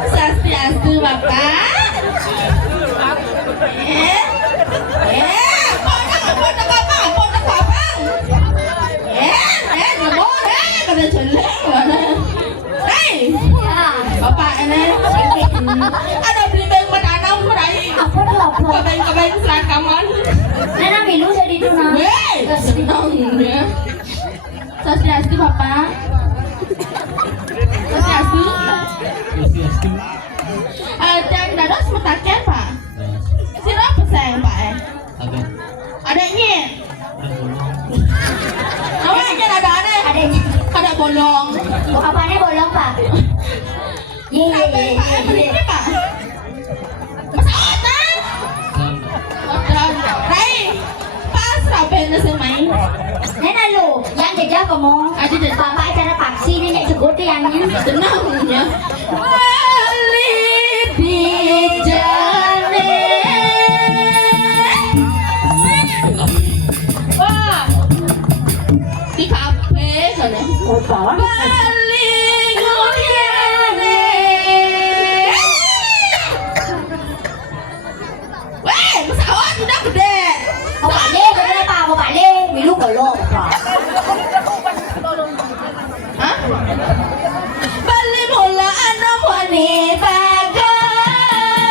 Sastiastu Bapak Podak abang kada jelek mana. Hei, bapak ini. Ada beli beng menanam rai. Apa tuh apa? Kabeng selakaman. Nana milu jadi dulu. Hei, senang ya. Swastiastu bapak. Swastiastu. Dan dados metaken pak. Ini Pak. Masaotan. Otan. Rai. Pasrah bener sih main. Nenek lu, yang jajah kamu. Aja deh. Bapak acara paksi nenek cukup yangnya. Tenang ya. Wali di jane. Wah. Di kafe sana. Oh, bawah. Bali nguriane. Weh, pesawat udah gede. Mau balik, kenapa? Mau balik, milu kalau. Hah? Bali mula anak wanita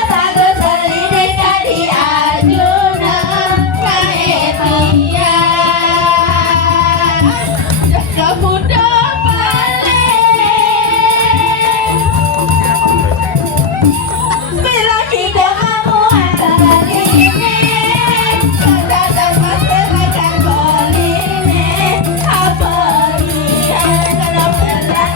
bagus selini kadi Arjuna Mahetia jaga muda balik bila kita kamu hari ini kada mas berikan boline apa dia kada pelan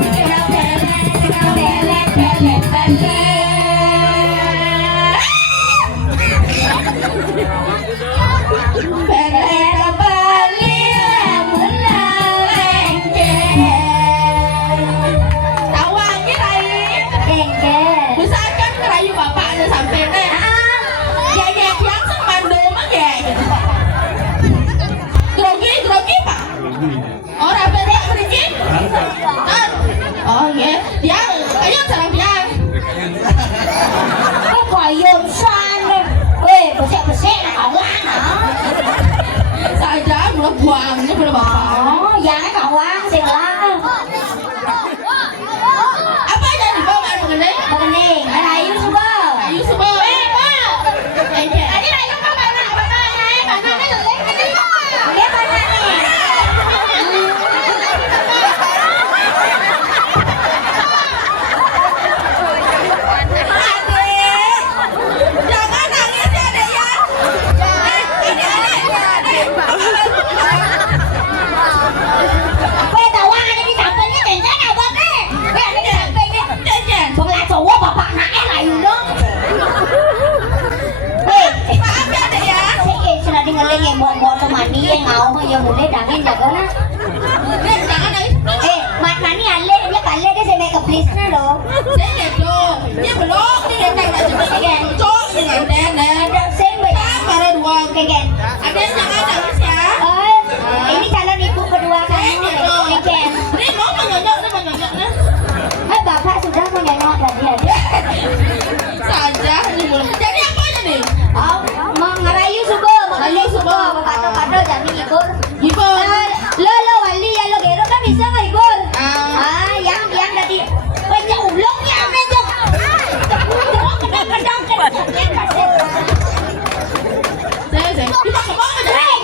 Oh iya, dia kayak sarang dia. Cái quả yồn xoan đây. Ê, bữa xe là cậu ăn hả? Saja belum buang, ini belum apa. Ồ, dạ nó cậu ăn, xìu lắm. Apa yang dibawa mengenai? Bagaimana nih? Ada YouTuber. YouTuber. Tadi lah yang mana? Mana nih? Dia mana nih? Jangan nangis ya dek ya. Ini adek. Quê tàu ăn đi sampai ini bengkel apa nih? Quê ini sampai ini. Jajan. Bang cowok bapak naik lah itu. Maaf ya dek ya. Sige, sudah dengerin yang buat mandi yang ngau yang mulai dangin jaga na. Dek jangan nangis. Mani ale dia kalle dia saya make up list na lo. Saya lihat tuh. Dia belum. Dia datang aja dengan cok dengan nenek. Saya baca. Para dua. Kegen. Ada jangan nangis ya. Ini calon ibu kedua kamu. Kegen. Ini mau menyonyok nih. Bapak sudah menyonyok tadi ada. Saja ini belum. Jadi apa aja nih? Oh, mengerayu subuh, kado jadi hibur. Hibur. Lo wali ya lo gero kan bisa nggak hibur? Ah. Yang tadi banyak ulungnya meja. Kedang. Saya. Kita kemana aja?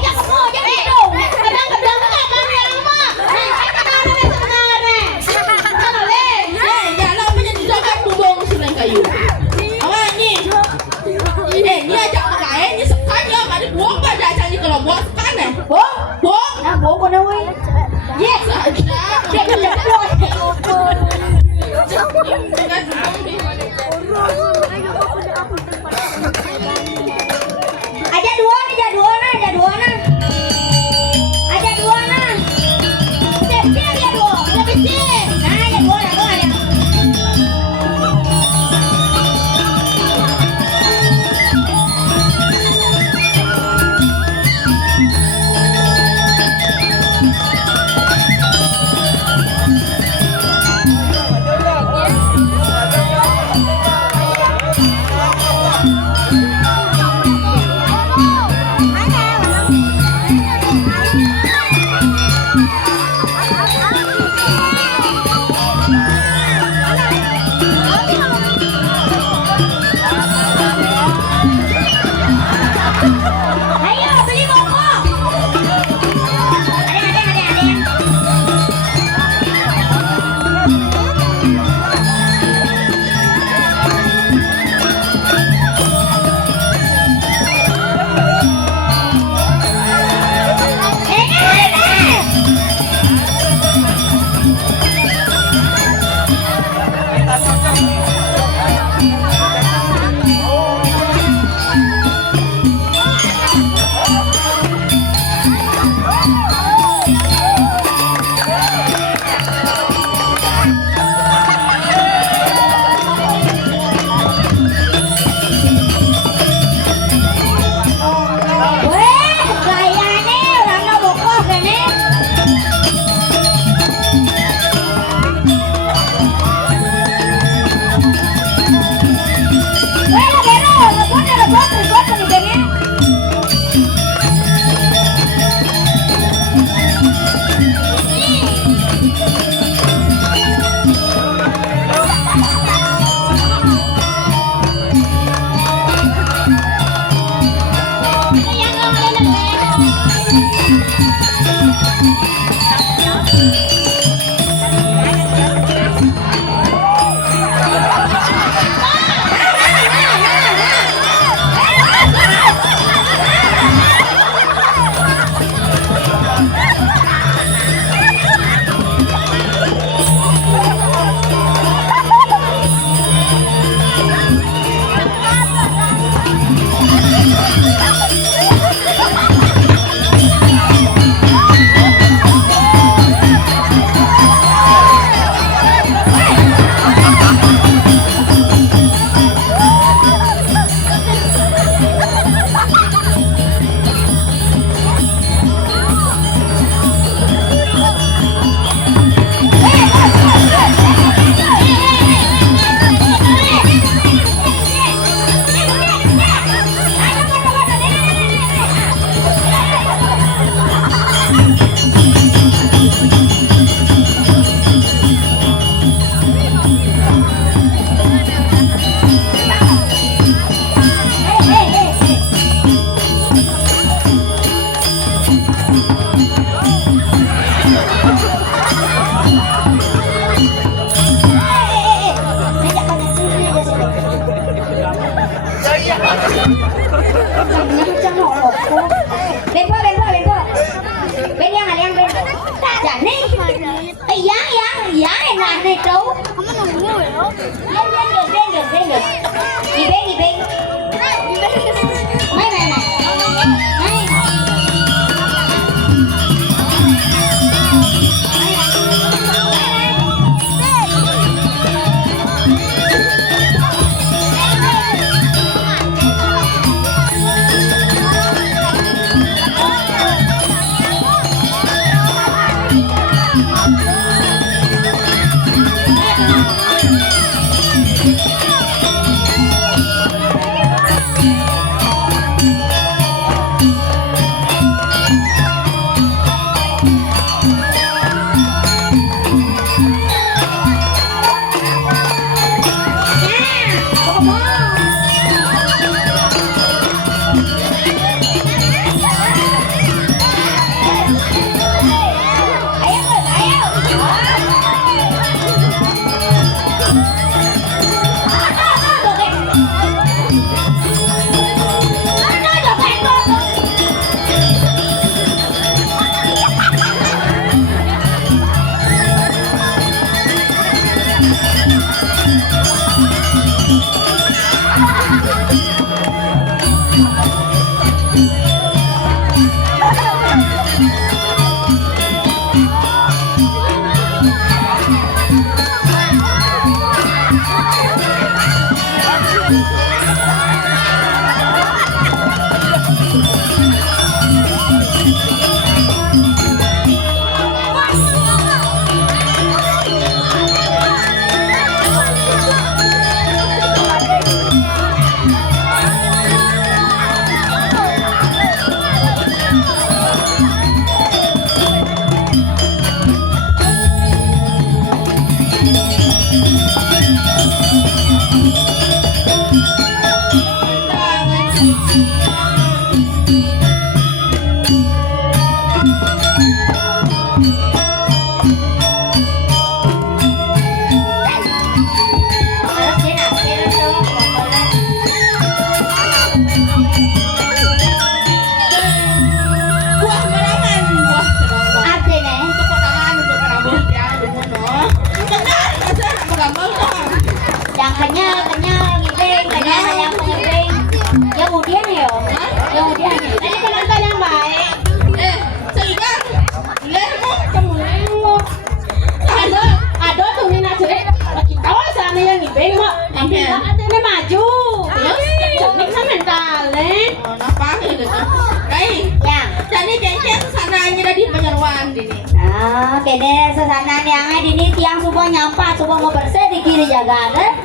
Ah, kene sesana yang ini tiang semua nyampa, semua mau bersih di kiri jaga ada.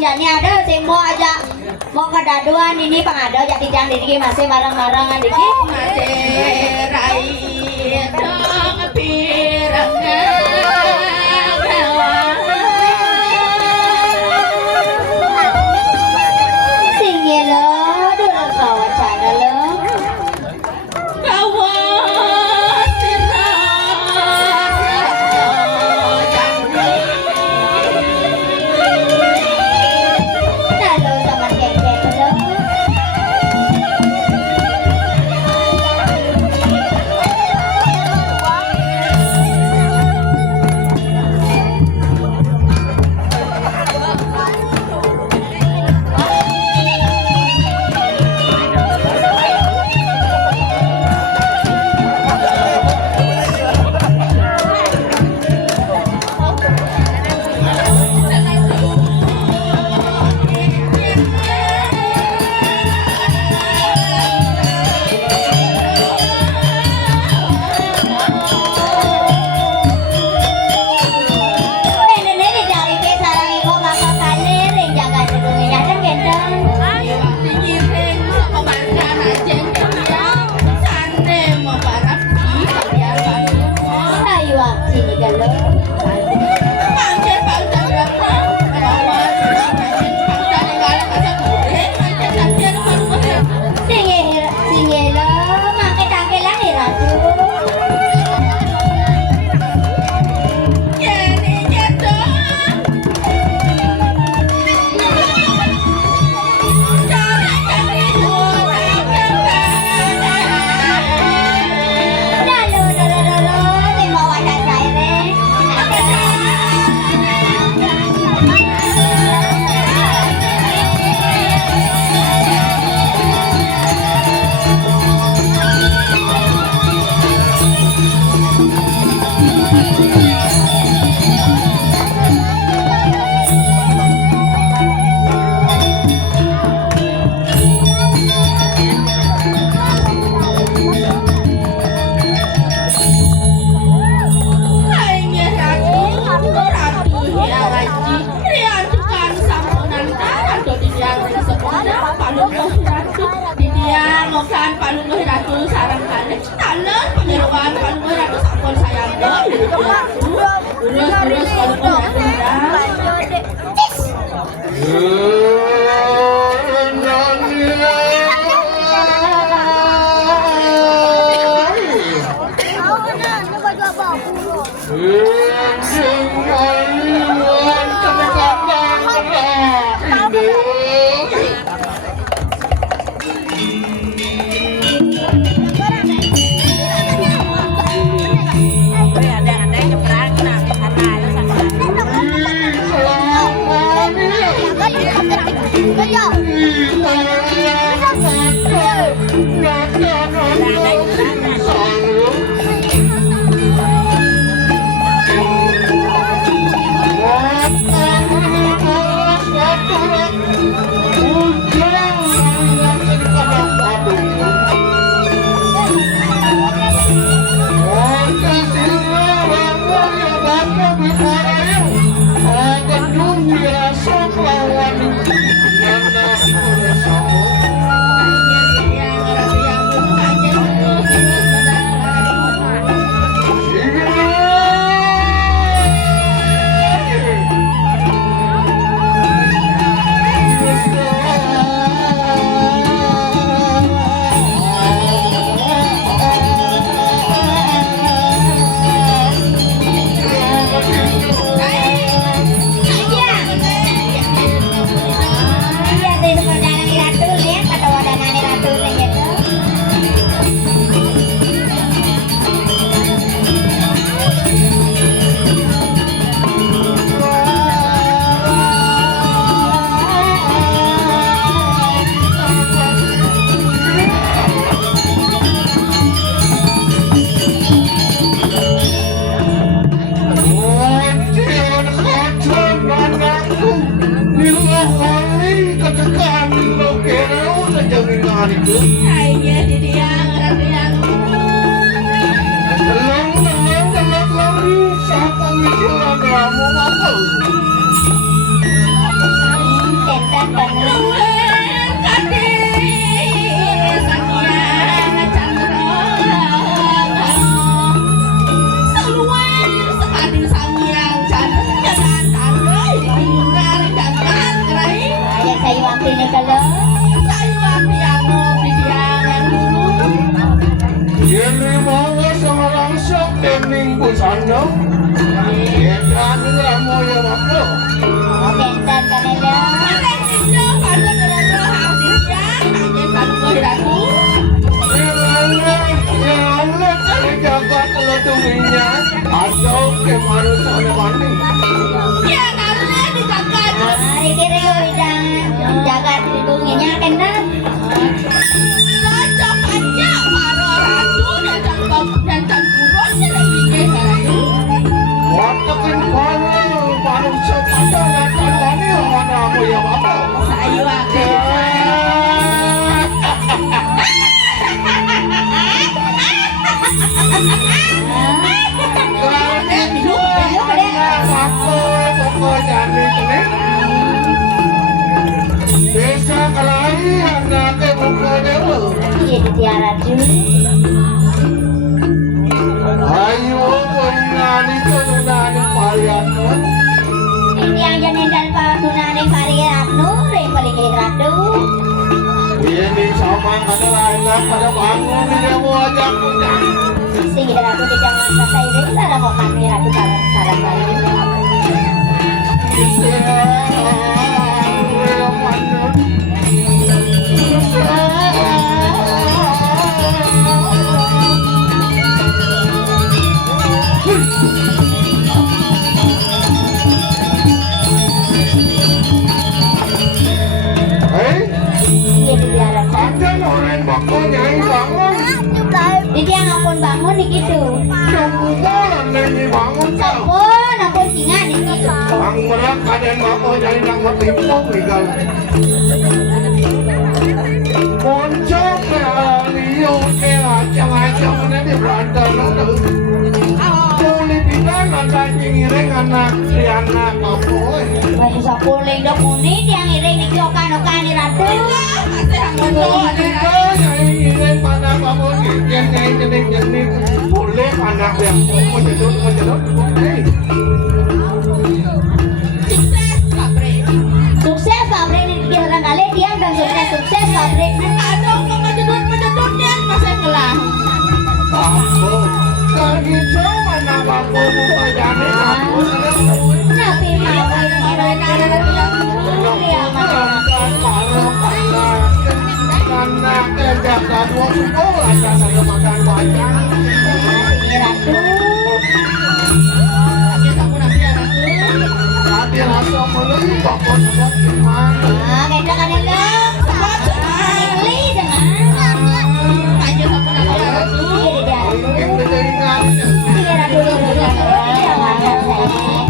Jadi ada sembo aja mau ke daduan ini pengado jadi tiang diki masih bareng-barengan diki. Masih rai dong pirangnya. Sing lo, dulu kawan cara lo. Halo sama keke lo. Nenek dari ke sarang ibu ngapa kali ring jaga gedungnya dan gendong. Nyiring sama bandar aja dia. Sande mau barang di kalian banyak. Ayo sini galo. Manjen bangsa berapa? Bawa bangsa negara masa kulit. Manjen sandian baru-baru. Singe lo make tangke lahir atu. Jadi jatuh. Jangan jadi Lalu di bawah dasar ini. hanya ratu yang haji. Riantukan sampunan ratu di diang semuanya. Palung loh ratu di diang mokan palung loh ratu sarang kali. Talon penyeruan palung loh ratu sampun sayang loh. Terus palung loh ratu yang tening busana. Edan ramu ya waktu. Bentan kanela. Ada cinta pada negara Indonesia, hanya palu ratu. Ya Allah, kalau jaga kalau tuminya atau kemarin sana banding. Ya karena dikagak. Hari kira udang jaga hidungnya kena. Cocok aja para ratu dan cangkuron sedang itu. Waktu kemarin baru sepeda nakan bani mana aku ya bapak. Sayu aku. Desa kalai anak buka jauh. Iya di tiara dulu. Ayo penani penani parian. Yang jangan dan dunane varian nure paling ratu. Ini sama kata lain pada bangun dia mau ajak punya. Sing ratu di jangan selesai deh cara mau kami ratu sarang lagi. Iya di tiara. Ada orang bakal nyai bangun. Di tiang ampun bangun di gitu. Bukan nyai bangun kau. Ampun singa di gitu. Bang merak kadang bakal nyai nak matimpok nih kau. Moncok liu ke acang-acang nanti berantem nanti. Tuli bidang ada ngiring anak di anak kamu. Wah sapuling dok muni tiang iring di okan-okan di ratu. Masih hangon ada. Ngiring pada kamu ngiring nyai jening-jening. Boleh anak yang mau jedut. Sukses pabrik. Sukses pabrik di pikiran kali tiang dan sukses pabrik. Atau kemejedut-mejedutnya masih kelah. Aku lagi coba nak aku buka jani aku. Nabi mau Karena kerja dua sekolah saya makan banyak. ratu. Ya sampun nabi ratu. Tapi rasa beli bakal sudah gimana? Ah, kena kanela. Ini dengan. Aja sampun nabi ratu. Mungkin dengan Kira dulu yang ada saya.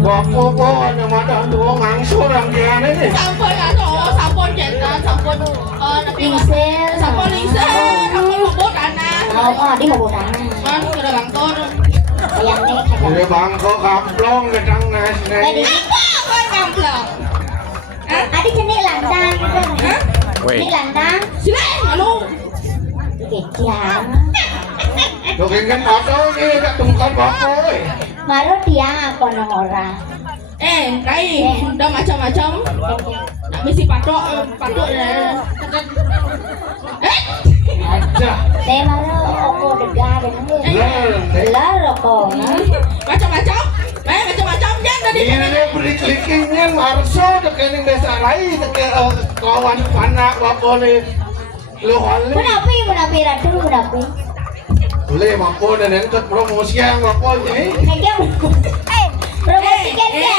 Bapak bawa nama dua ngangsur yang dia ini. Sampun ratu, sampun jenderal, sampun nabi Pingsel. sampun lingser, sampun bobot anak. Oh, dia mau bodan. Kan sudah bangkor. Yang ini Udah bangko kaplong gedang nes Tadi Apa kau kamplong? adik sini landang gitu. Ini Wait. landang. Silain malu. Kejam. Dokin kan atau ini tak tungkan bapak. Maru tiang apa nang ora. Kai, udah macam-macam. Nak misi patok, patok. Aja. Teh maru opo dega dengan. Lah rokok. Macam-macam. Macam-macam jangan tadi. Ini beri klikingnya marso dekening desa lain kawan anak bapak ni. Lu hal Menapi ratu menapi. boleh mampu dan engkau promosi yang bapak ni. Kaya promosi kan ya.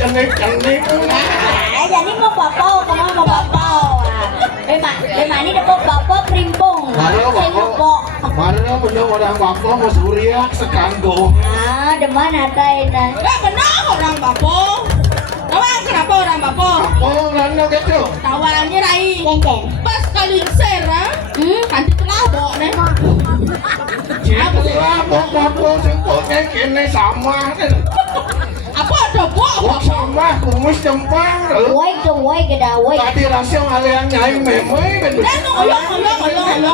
cenik-cenik. Jadi mau bapak, kamu mau bapak. Bagaimana ini dapat bapak primpong. Saya bapak. Mana bener orang bapak mau suriak sekanggo. Ah, deman ada ini. Benar orang Bapo. Tahu kenapa orang Bapo? Oh, nana gitu. Tawarannya Rai. Kenceng. Pas kali serah, kan dikelabok nih. Cila bapak sempurna kini sama. Apa ada Wah sama kumis jempang. Woi tu, woi kita, woi. Tadi rasio ngalian nyai memoi bener.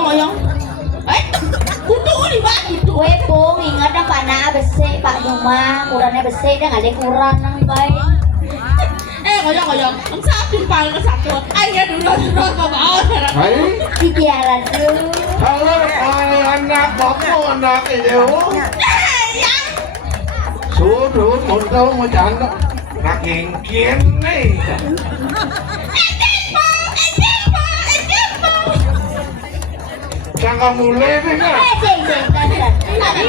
Oyong. Kudu di bawah itu. Woi pung, ingat dah panah besi, Pak Duma, kurangnya besi dah nggak ada kurang nang baik. Oyong. Ang sakit pala ka sakit. Ay, dulu babaw. Hai, Dibiaran dulu. halo anak bapak anak itu. Suruh montong macam nak kengkin nih. Jangan mulai nih kan. Ceng. Tadi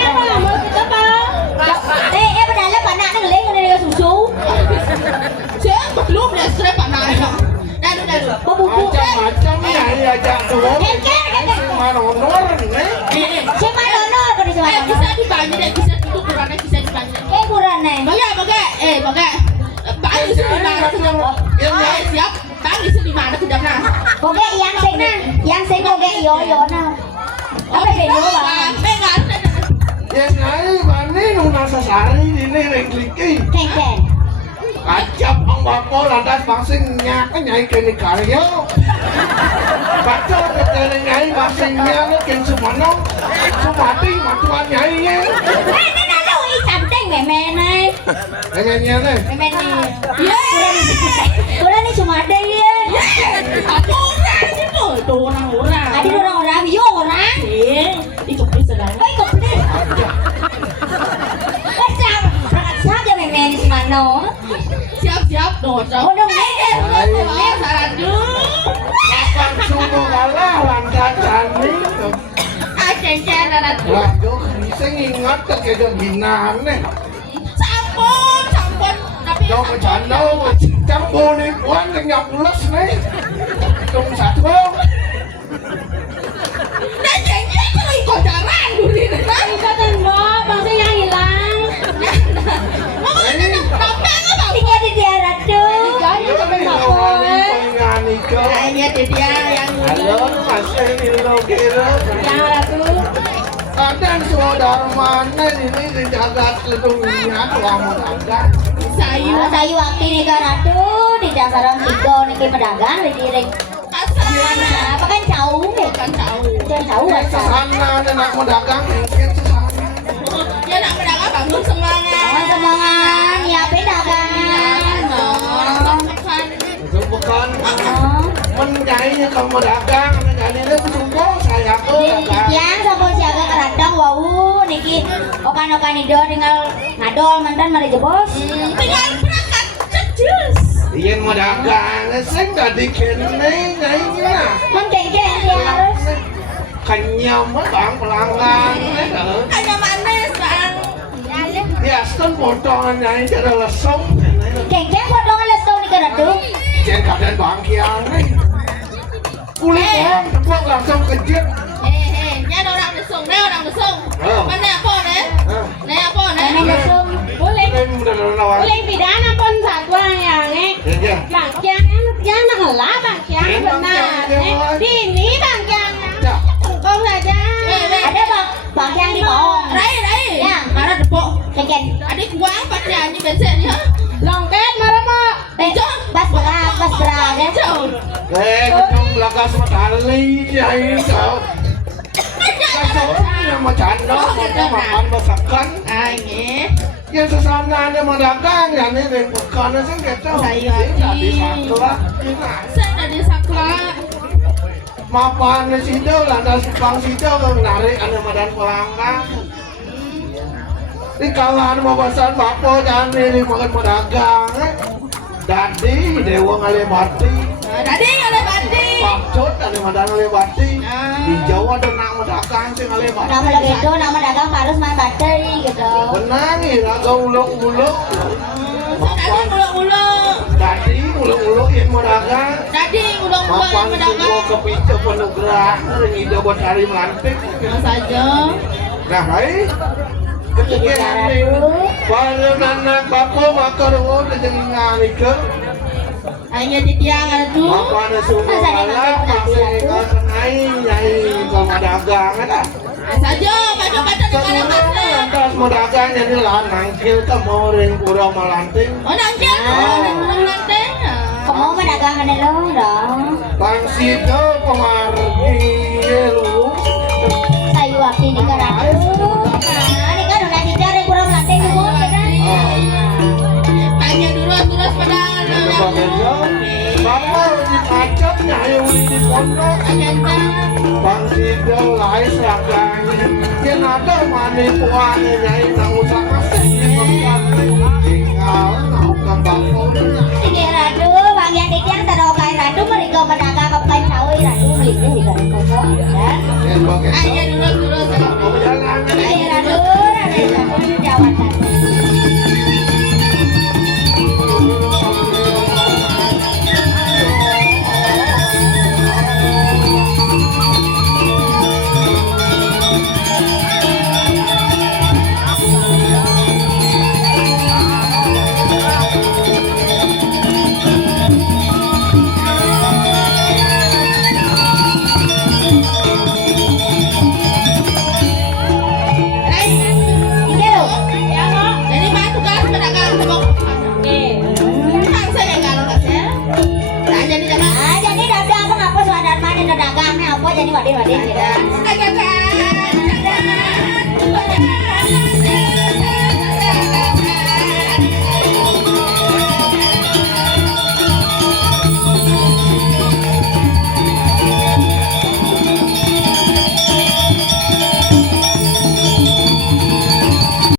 apa mau kita bang? Padahal panah nang leng nang susu. Siya, belum ya, saya panay. Dalu. Babubu. Macam-macam nyai ajak tuh. Mana honor nih? Siapa donor kau di sana? Bisa dibagi deh, bisa itu kurangnya bisa dibagi. Kurangnya. Bagai. Bagi sedimana sudah. Siap. Bagi sedimana sudah nah. Koge yang sing koge yo na. Apa beda bang? Enggak. Ya nyai mana nuna sasari ini rengliki. Ceng. Kacap ang bapak lantas bangsingnya kan nyai kini karya. Baca ketele nyai bangsingnya ni ken sumano. Sumati matuan nyai ye. Cantik memene. Nengennya ni. Memene. Kurang ni cuma ada ya. Aku orang itu, itu orang. Ada orang-orang, yo orang. Itu bisa dah. Komplit. Siapa memene si Mano? Siap, dosa. Oh dong, Saran dulu. Kapan subuh kalah lantas cani. Ceng, darat. Waduh, bisa ingat tak kaya binaan ni. Sampun. Tapi Jauh bercanda, campur ni puan yang pulas ni. Tung satu. Ceng, kalau ikut jalan dulu ni. Ikatan lo, bangsa yang hilang. Mama ni nampak apa? tinggal di daerah tuh. Jadi sampai bapak. Kayaknya dia yang Halo, masih di Lokiro. Yang ratu. Kadang saudara mana ini dijaga dunia kamu ada. Sayu waktu ni kan aduh di dasaran tiga ni ke pedagang di ring. Apa kan jauh ni? Kan tahu. Jangan jauh lah. Sana ada nak mendagang mungkin sesana. Dia nak berdagang bangun semangat. Semangat, nyiapin dagangan. Itu bukan menyainya kamu dagang, menjadi itu sumpah saya dagang. Yang sama siaga keradang wau niki okan-okan ido tinggal ngadol mantan mari jebos. Tinggal berangkat cecus. Iyan mau dagang, sing tadi kene nyainya. Kan kayak dia harus Kenyam bang pelanggan. Hanya manis bang. Ya, stun potongan nyai cara lesong. kayak potongan lesong ni keradang. Jangan keadaan bangkian nih. Kulit orang tepuk langsung kejut. Nya orang lesung, orang lesung. Mana apa nih? Nih apa nih? Ini lesong. Boleh. Ini udah lawan. Boleh pidana pun satwa yang Ya. bangkian yang nak lah bangkian benar. Di ini bangkian. Kong saja. Ada bang yang di bawah. Rai. Ya. Marah depok. Kayak Adik uang pakai ni bensin ya. Longket marah mau. bas berat ya. Jauh. Ketong belakang sekali nyai kau. Kasih yang macam mana makan masakan. Ini. Yang sesana ada mendagang, yang ini bukan sih kita. Saya Jadi sakla. Saya dari Sakla. Mapan di situ, lantas bang situ menarik anda madan pelanggan. Di kalangan mabasan bapak dan ini makan pedagang. Dadi dewa ngalebati. Tadi ada bandi. Pakcot ada madan ngalebati. Di Jawa ada nak pedagang sih ngalebati. Nama lagi itu nama dagang harus main bateri gitu. Benang ya, raga uluk-uluk. tadi mulu-mulu. Tadi ulu-ulu yang medagang. Tadi mulu-mulu yang Mapan pedagang. semua kepicu penuh gerak. Ringido buat hari melantik. Mas aja. Nah, hai. Ketika ini, pada anak bapak makar uang dan ngali ke. Hanya di tiang ada tuh. Bapak ada semua alat masih ngai nyai sama dagang ada. Mas aja, baca-baca di mana mana. Lantas mau dagang jadi lanang kita mau ring kurang melanting. Oh nangkep, orang nanti. Kamu mah dagangan lo dong. Pangsit ke pengaruhi lu. Sayu waktu di karatu. Nah, ini kan udah dicari kurang lantai di bawah kan. Tanya terus pedangan. Bapak di kacap nyayu di pondok. Pangsit ke lain seraganya. Yang ada manipuan nyai nang usah kasih. Tinggal naukan bapak. Ini radu, bagian di tiang taruh kain radu mereka mendagang ke kain sawi radu beli di kota. Ayo terus